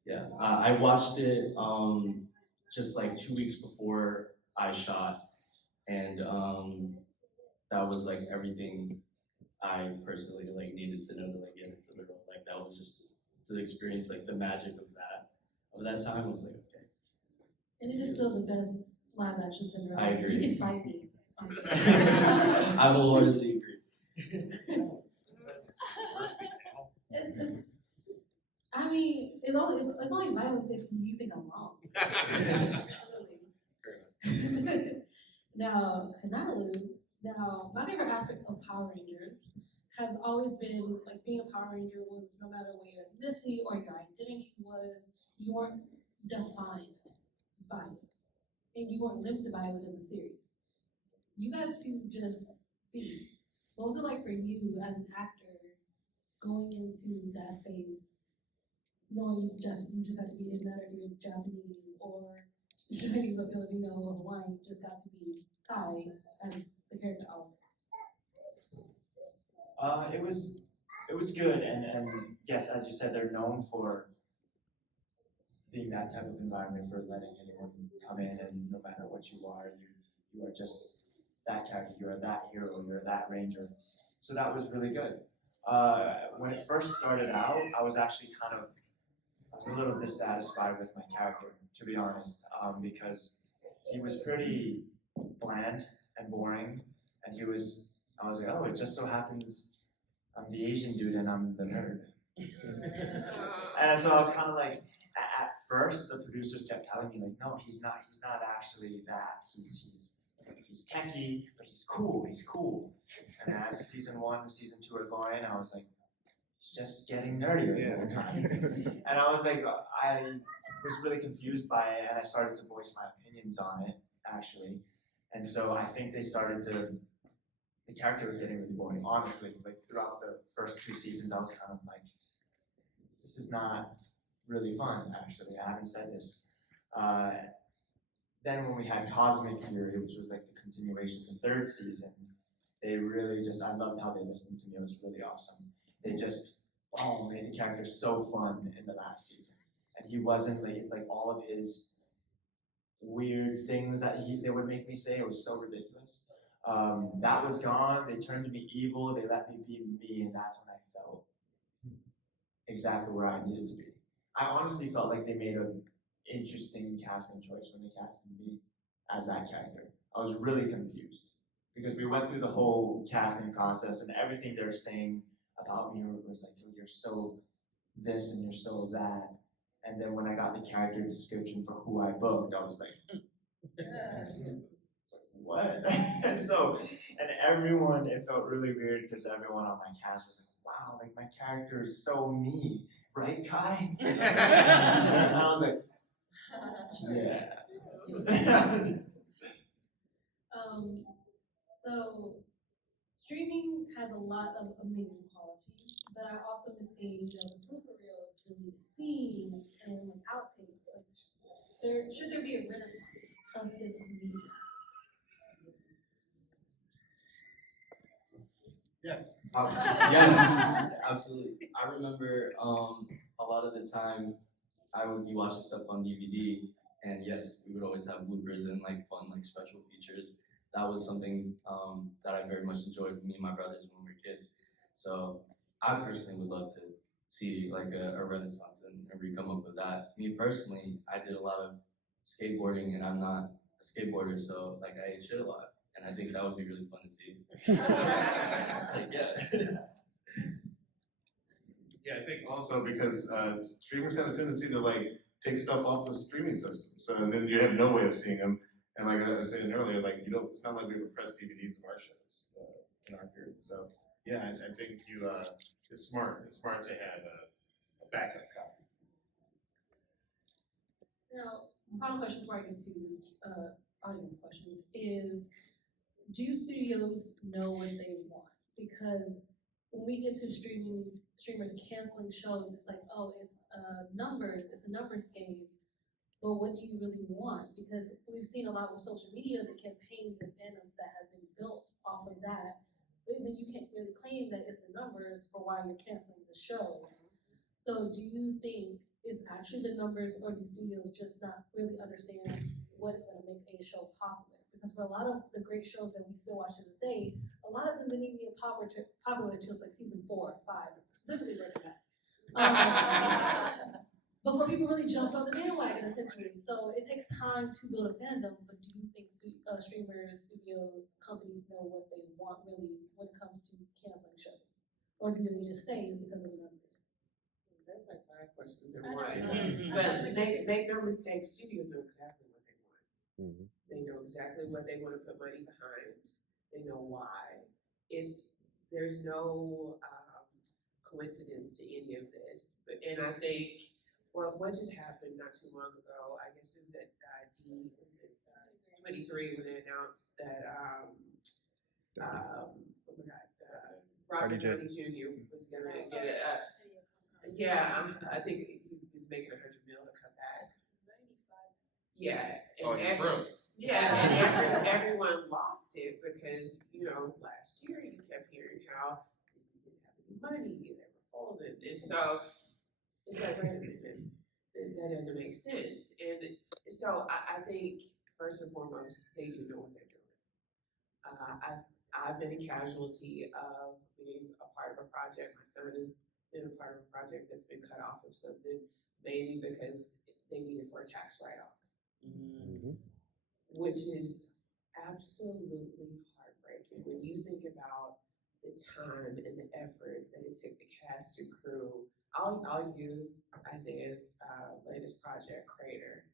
yeah, I watched it just 2 weeks before I shot, and that was everything I personally needed to know to get into the role. That was just to experience the magic of that time. I was like, okay. And it is still the best live action Cinderella. I agree. You can fight me. I wholeheartedly agree. I mean, it's only violence if you think I'm wrong. Now, my favorite aspect of Power Rangers has always been, like, being a Power Ranger was no matter what your ethnicity or your identity was, you weren't defined by it. And you weren't limited by it within the series. You got to just be. What was it like for you as an actor going into that space, knowing you just got to be, it didn't matter if you're Japanese or Chinese or Filipino or Hawaiian, you just got to be Kai as the character Oliver? It was good, and yes, as you said, they're known for being that type of environment, for letting anyone come in, and no matter what you are just that character, you are that hero, you're that ranger. So that was really good. When it first started out, I was actually I was a little dissatisfied with my character, to be honest, because he was pretty bland and boring, and I was like, oh, it just so happens I'm the Asian dude and I'm the nerd. And so I was kind of like, at first the producers kept telling me, like, no, he's not actually that. He's techie, but he's cool. And as season 1 and season 2 are going, I was like, he's just getting nerdier the whole time. And I was like, I was really confused by it, and I started to voice my opinions on it, actually. And so I think the character was getting really boring, honestly. Like, throughout the first 2 seasons, I was kind of like, this is not really fun, actually. I haven't said this. Then when we had Cosmic Fury, which was like the continuation of the 3rd season, they really I loved how they listened to me. It was really awesome. They just, made the character so fun in the last season. And he wasn't like, it's like all of his weird things that they would make me say, it was so ridiculous. That was gone. They turned me evil. They let me be me, and that's when I felt exactly where I needed to be. I honestly felt like they made an interesting casting choice when they casted me as that character. I was really confused because we went through the whole casting process, and everything they're saying about me was like, oh, you're so this and you're so that. And then when I got the character description for who I booked, I was like, what? So, and everyone, it felt really weird because everyone on my cast was like, wow, like my character is so me, right, Kai? And I was like, yeah. So streaming has a lot of amazing qualities, but I also miss seeing, the blooper reels, deleted scenes, and like outtakes. Should there be a renaissance of physical media? Yes. Yes, absolutely. I remember a lot of the time I would be watching stuff on DVD, and yes, we would always have bloopers and like fun, like special features. That was something that I very much enjoyed with me and my brothers when we were kids. So I personally would love to see like a renaissance and re-come up with that. Me personally, I did a lot of skateboarding, and I'm not a skateboarder, so like I ate shit a lot, and I think that would be really fun to see. Like, yeah. Yeah, I think also because streamers have a tendency to like take stuff off the streaming system, so and then you have no way of seeing them. And like I was saying earlier, like it's not like we ever press DVDs of our shows in our period. So yeah, I think it's smart. It's smart to have a backup copy. Now, final question before I get to audience questions is, do studios know what they want? Because when we get to streamers canceling shows, it's like, oh, it's numbers, it's a numbers game. But what do you really want? Because we've seen a lot with social media, the campaigns and fandoms that have been built off of that. But then you can't really claim that it's the numbers for why you're canceling the show. So do you think it's actually the numbers, or do studios just not really understand what is going to make a show popular? Because for a lot of the great shows that we still watch to this day, a lot of them didn't even get popular until like season 4 or 5, specifically Breaking Bad. Before people really jumped on the bandwagon, essentially. So it takes time to build a fandom, but do you think streamers, studios, companies know what they want really when it comes to canceling shows? Or do they just say it's because of the numbers? That's like 5 questions in I know. one. But make no mistake, studios know exactly what they want. They know exactly what they want to put money behind. They know why. There's no coincidence to any of this. And I think what just happened not too long ago, I guess it was at 23 when they announced that Robert Downey Jr. was gonna get I think he was making $100 million to come back. Yeah. Oh, he's broke. Yeah, and everyone lost it because, last year you kept hearing how Disney didn't have any money, they were folding. And so it's like, wait a minute, that doesn't make sense. And so I think, first and foremost, they do know what they're doing. I've been a casualty of being a part of a project. My son has been a part of a project that's been cut off of something, maybe because they need it for a tax write-off. Which is absolutely heartbreaking when you think about the time and the effort that it took the cast and crew. I'll use Isaiah's latest project, Crater,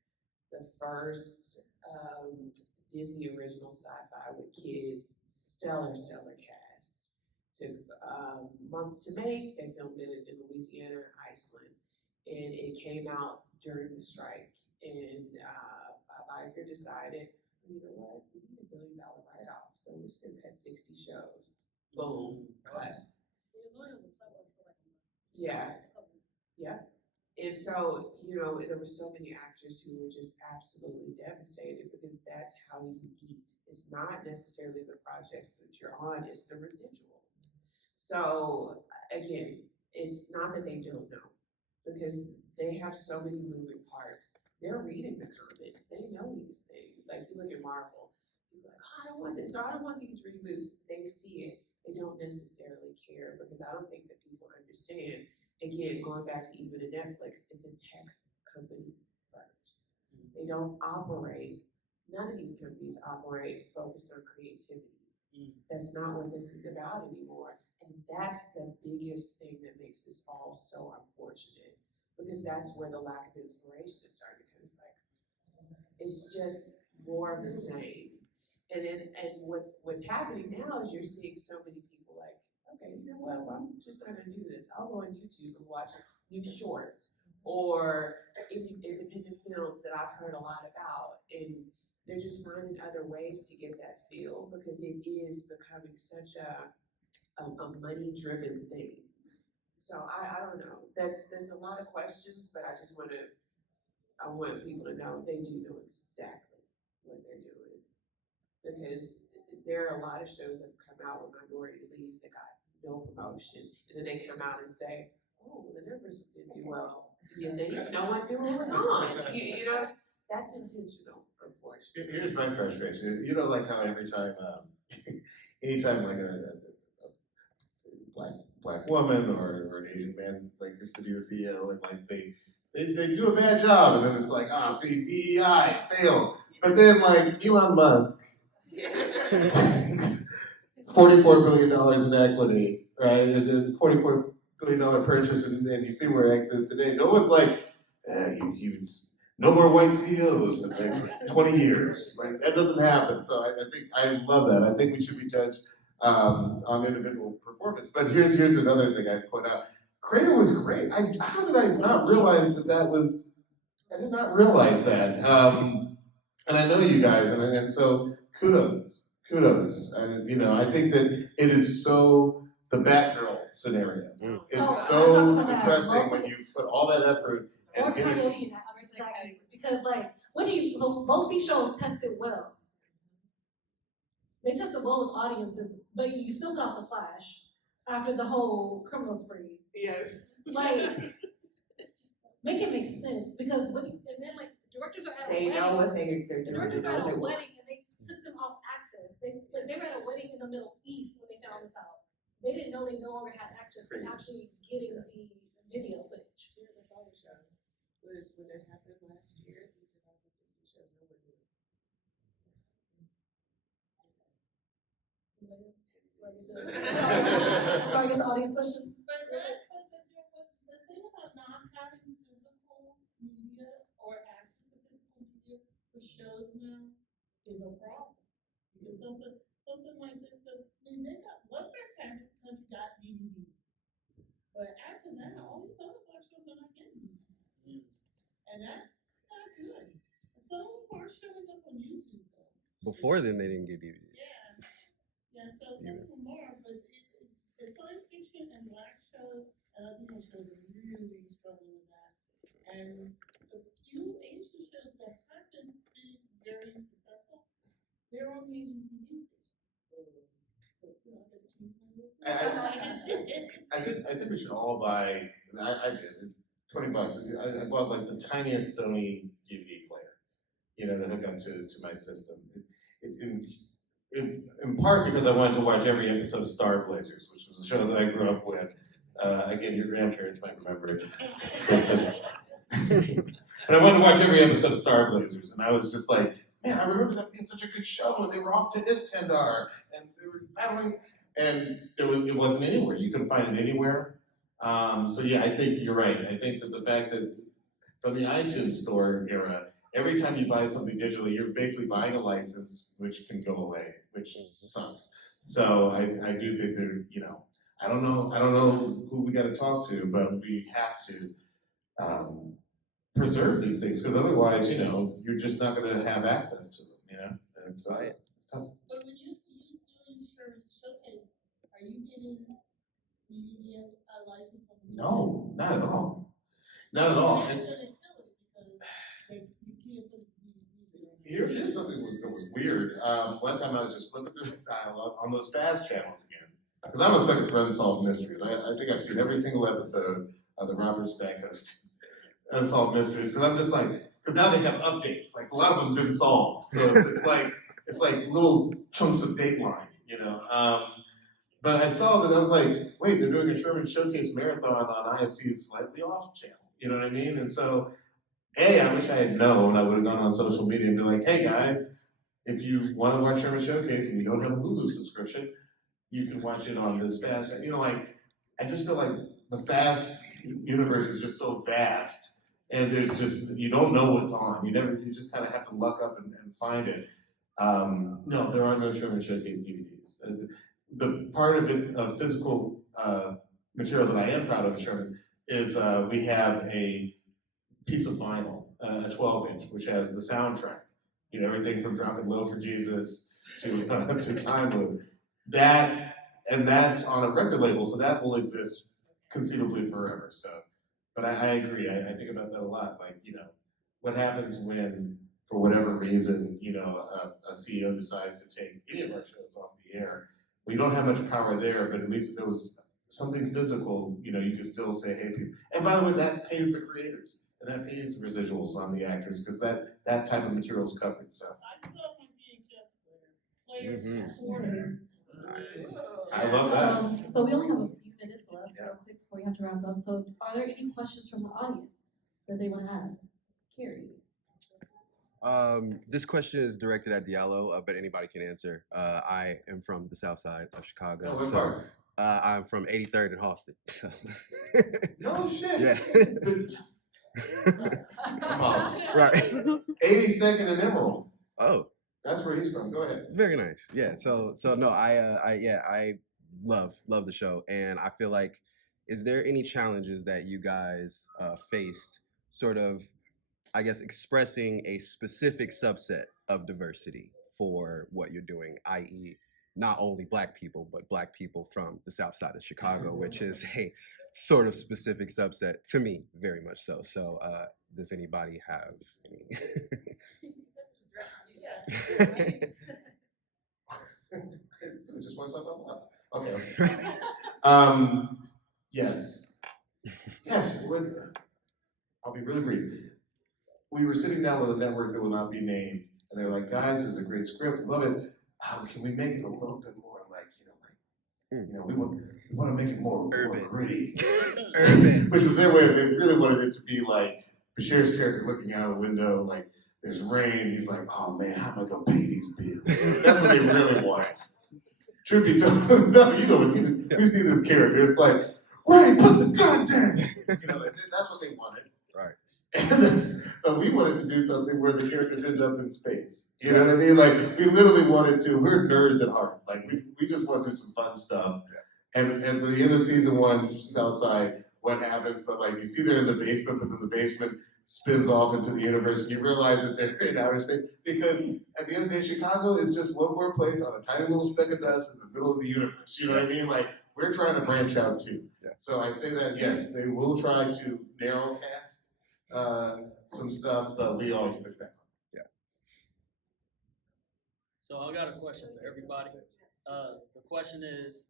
the first Disney original sci-fi with kids, stellar cast. Took months to make. They filmed it in Louisiana, Iceland, and it came out during the strike. And Bob Iger decided, you know what, we need $1 billion write-off, so we're just gonna cut 60 shows. Boom, cut. Yeah. And so, there were so many actors who were just absolutely devastated because that's how you eat. It's not necessarily the projects that you're on, it's the residuals. So again, it's not that they don't know, because they have so many moving parts. They're reading the comments, they know these things. Like you look at Marvel, you're like, oh, I don't want this, I don't want these reboots. They see it, they don't necessarily care because I don't think that people understand. Again, going back to even to Netflix, it's a tech company first. They don't operate, none of these companies operate focused on creativity. That's not what this is about anymore. And that's the biggest thing that makes this all so unfortunate, because that's where the lack of inspiration is starting to come. It's just more of the same. And what's happening now is you're seeing so many people like, okay, you know what, well, I'm just not gonna do this. I'll go on YouTube and watch new shorts or independent films that I've heard a lot about. And they're just finding other ways to get that feel because it is becoming such a money-driven thing. So I don't know. There's a lot of questions, but I want people to know they do know exactly what they're doing. Because there are a lot of shows that have come out with minority leads that got no promotion, and then they come out and say, "Oh, well, the numbers didn't do well." No one knew it was on. That's intentional, unfortunately. Here's my frustration. Like how every time, anytime like a black woman or an Asian man like gets to be the CEO, and like they do a bad job, and then it's like, see, DEI failed. But then like Elon Musk, $44 billion in equity, right? And $44 billion purchase, and then you see where X is today. No one's like, no more white CEOs for the next 20 years. Like that doesn't happen. So I think I love that. I think we should be judged on individual performance. But here's another thing I'd point out. Crater was great. How did I not realize that was? I did not realize that. And I know you guys, and so kudos. And I think that it is so the Batgirl scenario. It's so depressing when you put all that effort and energy. Because both these shows tested well. They tested well with audiences, but you still got the Flash after the whole criminal spree. Yes. Make it make sense because directors are at a wedding. They know what they're doing. Directors are at a wedding and they took them off access. They were at a wedding in the Middle East when they found this out. They didn't know they no longer had access to actually getting the video footage. Yeah, that's all the shows. When that happened last year, we took off the 60 shows. No one knew. Audience questions? But the thing about not is a problem. Because something like this, they got, welfare country got DVDs. But after that, all these other black shows are not getting DVDs. And that's not good. And some of them are showing up on YouTube though. Before then, they didn't get DVDs. Yeah, so some of them are, but it's science fiction and black shows and Latino shows are really struggling with that. And the few Asian shows that have been very successful, they're on the Asian TV station. I think we should all buy. I did $20. I bought like the tiniest Sony DVD player, you know, to hook up to my system. In part because I wanted to watch every episode of Star Blazers, which was a show that I grew up with. Again, your grandparents might remember it, Tristan. But I wanted to watch every episode of Star Blazers, and I was just like, man, I remember that being such a good show. And they were off to Iskandar, and they were battling, and it wasn't anywhere. You couldn't find it anywhere. So yeah, I think you're right. I think that the fact that from the iTunes store era, every time you buy something digitally, you're basically buying a license, which can go away, which sucks. So I do think that, you know, I don't know who we got to talk to, but we have to preserve these things, because otherwise, you know, you're just not going to have access to them, you know? And it's tough. But when you doing Sherman Showcase, are you getting DVD license? No, not at all. Not at all. And here's something that was weird. One time I was just flipping through the dialogue on those fast channels again. Because I'm a sucker for Unsolved Mysteries. I think I've seen every single episode of the Robert Stackhouse Unsolved Mysteries. Because I'm just like, because now they have updates. Like a lot of them have been solved. So it's like little chunks of Dateline, you know. But I saw that I was like, wait, they're doing a Sherman Showcase marathon on IFC's Slightly Off channel. You know what I mean? And so, I wish I had known. I would have gone on social media and be like, hey guys, if you want to watch Sherman Showcase and you don't have a Hulu subscription, you can watch it on this fast. You know, like, I just feel like the fast universe is just so vast, and there's just, you don't know what's on. You just kind of have to luck up and find it. No, there are no Sherman Showcase DVDs. The part of it, of physical material that I am proud of at Sherman's is we have a piece of vinyl, a 12-inch, which has the soundtrack. You know, everything from Drop It Low for Jesus to Time Loop. That's on a record label, so that will exist conceivably forever. So, but I agree. I think about that a lot. Like, you know, what happens when, for whatever reason, you know, a CEO decides to take any of our shows off the air? We don't have much power there, but at least if there was something physical, you know, you could still say, hey, people. And by the way, that pays the creators, and that pays residuals on the actors, because that type of material is covered. So. I still have my VHS player. I love that. So we only have a few minutes left, real quick before we have to wrap up. So are there any questions from the audience that they want to ask? Carrie. This question is directed at Diallo, but anybody can answer. I am from the south side of Chicago. Oh, what part? I'm from 83rd and Halsted. No shit. Yeah. Come on. Right. 82nd and Emerald. Oh. That's where he's from. Go ahead. Very nice. Yeah. So no, I love the show, and I feel like, is there any challenges that you guys faced, sort of, I guess, expressing a specific subset of diversity for what you're doing, i.e., not only Black people, but Black people from the south side of Chicago, which is a sort of specific subset to me, very much so. So does anybody have any? Just want to talk about us. Okay. Yes. I'll be really brief. We were sitting down with a network that will not be named, and they were like, "Guys, this is a great script. Love it. Can we make it a little bit more like, we want to make it more gritty." Urban. Which was their way. They really wanted it to be like Bashir's character looking out of the window, like there's rain. He's like, "Oh man, how am I gonna pay these bills?" That's what they really wanted. Truth be told, no, we see this character. It's like, Ray, put the gun down. That's what they wanted. Right. But we wanted to do something where the characters end up in space. You know what I mean? Like, we literally wanted to, we're nerds at heart. Like, we just want to do some fun stuff. And at the end of season 1, Southside, what happens, but like, you see they're in the basement, but then the basement spins off into the universe, and you realize that they're in outer space. Because at the end of the day, Chicago is just one more place on a tiny little speck of dust in the middle of the universe. You know what I mean? Like, we're trying to branch out too. So I say that, yes, they will try to narrow cast some stuff, but we always push back. So I got a question for everybody. The question is,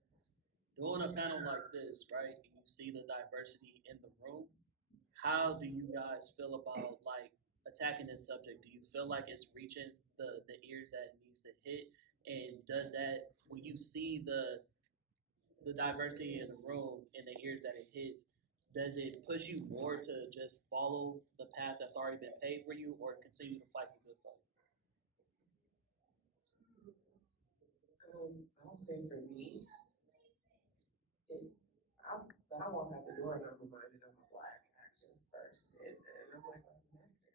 doing a panel like this, right? You see the diversity in the room. How do you guys feel about like attacking this subject? Do you feel like it's reaching the ears that it needs to hit? And does that, when you see the diversity in the room and the ears that it hits, does it push you more to just follow the path that's already been paved for you, or continue to fight the good fight? I'll say for me, I walk out the door and I'm reminded I'm a Black actor first, and I'm like, I'm an actor.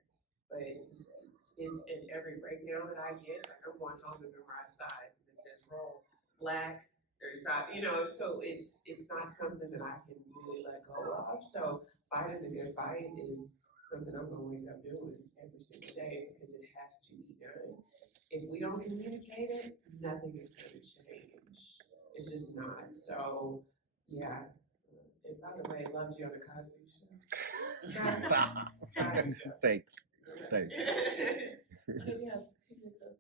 But it's in every breakdown that I get. Like, I'm going home to memorize sides, and it says role Black 35. You know, so it's not something that I can really let go of. So fighting the good fight is something I'm going to wake up doing every single day, because it has to be done. If we don't communicate it, nothing is going to change. It's just not. So, yeah. And by the way, loved you on the Cosby Show. Thanks. Okay, we have 2 minutes of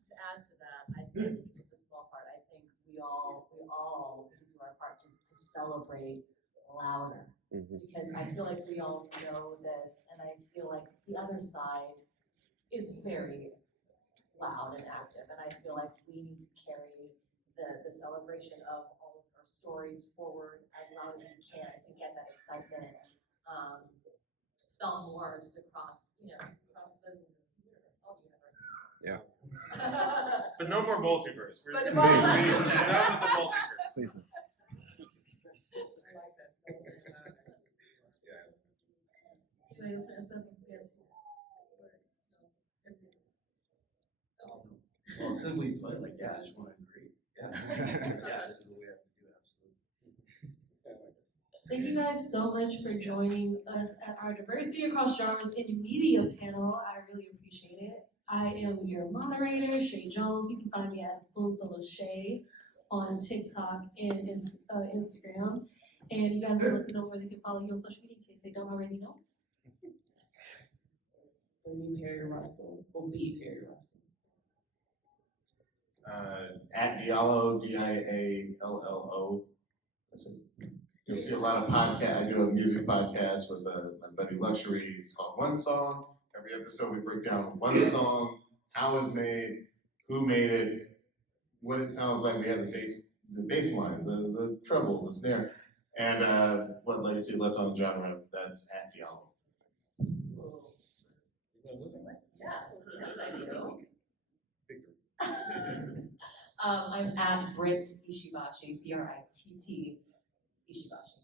to add to that, I think just a small part. I think we all do our part to celebrate louder, because I feel like we all know this, and I feel like the other side is very loud and active, and I feel like we need to carry the celebration of all of our stories forward as loud as we can to get that excitement felt more just across the universe, all the universes. Yeah. But no more multiverse. We're But the done multiverse. with the multiverse. I like that. Celebrating louder. Anybody else want to say something? We have 2 minutes. Well, simply put, like, yeah, I just want to agree. Yeah, this is what we have to do, absolutely. Thank you guys so much for joining us at our Diversity Across Genres in Media panel. I really appreciate it. I am your moderator, Chae Jones. You can find me at Spoonful of Chae on TikTok and Instagram. And you guys will let me know where they can follow you on social media in case they don't already know. Brittany Perry-Russell, or B. Perry-Russell. At Diallo, Diallo. That's it. You'll see a lot of podcasts. I do a music podcast with my buddy Luxury. It's called One Song. Every episode we break down one song, how it's made, who made it, what it sounds like. We have the bass line, the treble, the snare, and what legacy left on the genre. That's at Diallo. Yeah, yes, I do. I'm at Britt Ishibashi, Britt Ishibashi.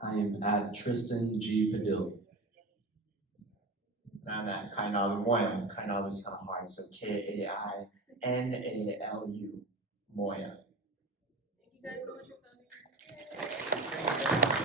I am at Tristan G. Padil. And I'm at Kainalu Moya. Kainalu is kind of hard, so Kainalu Moya. Thank you guys so much for coming.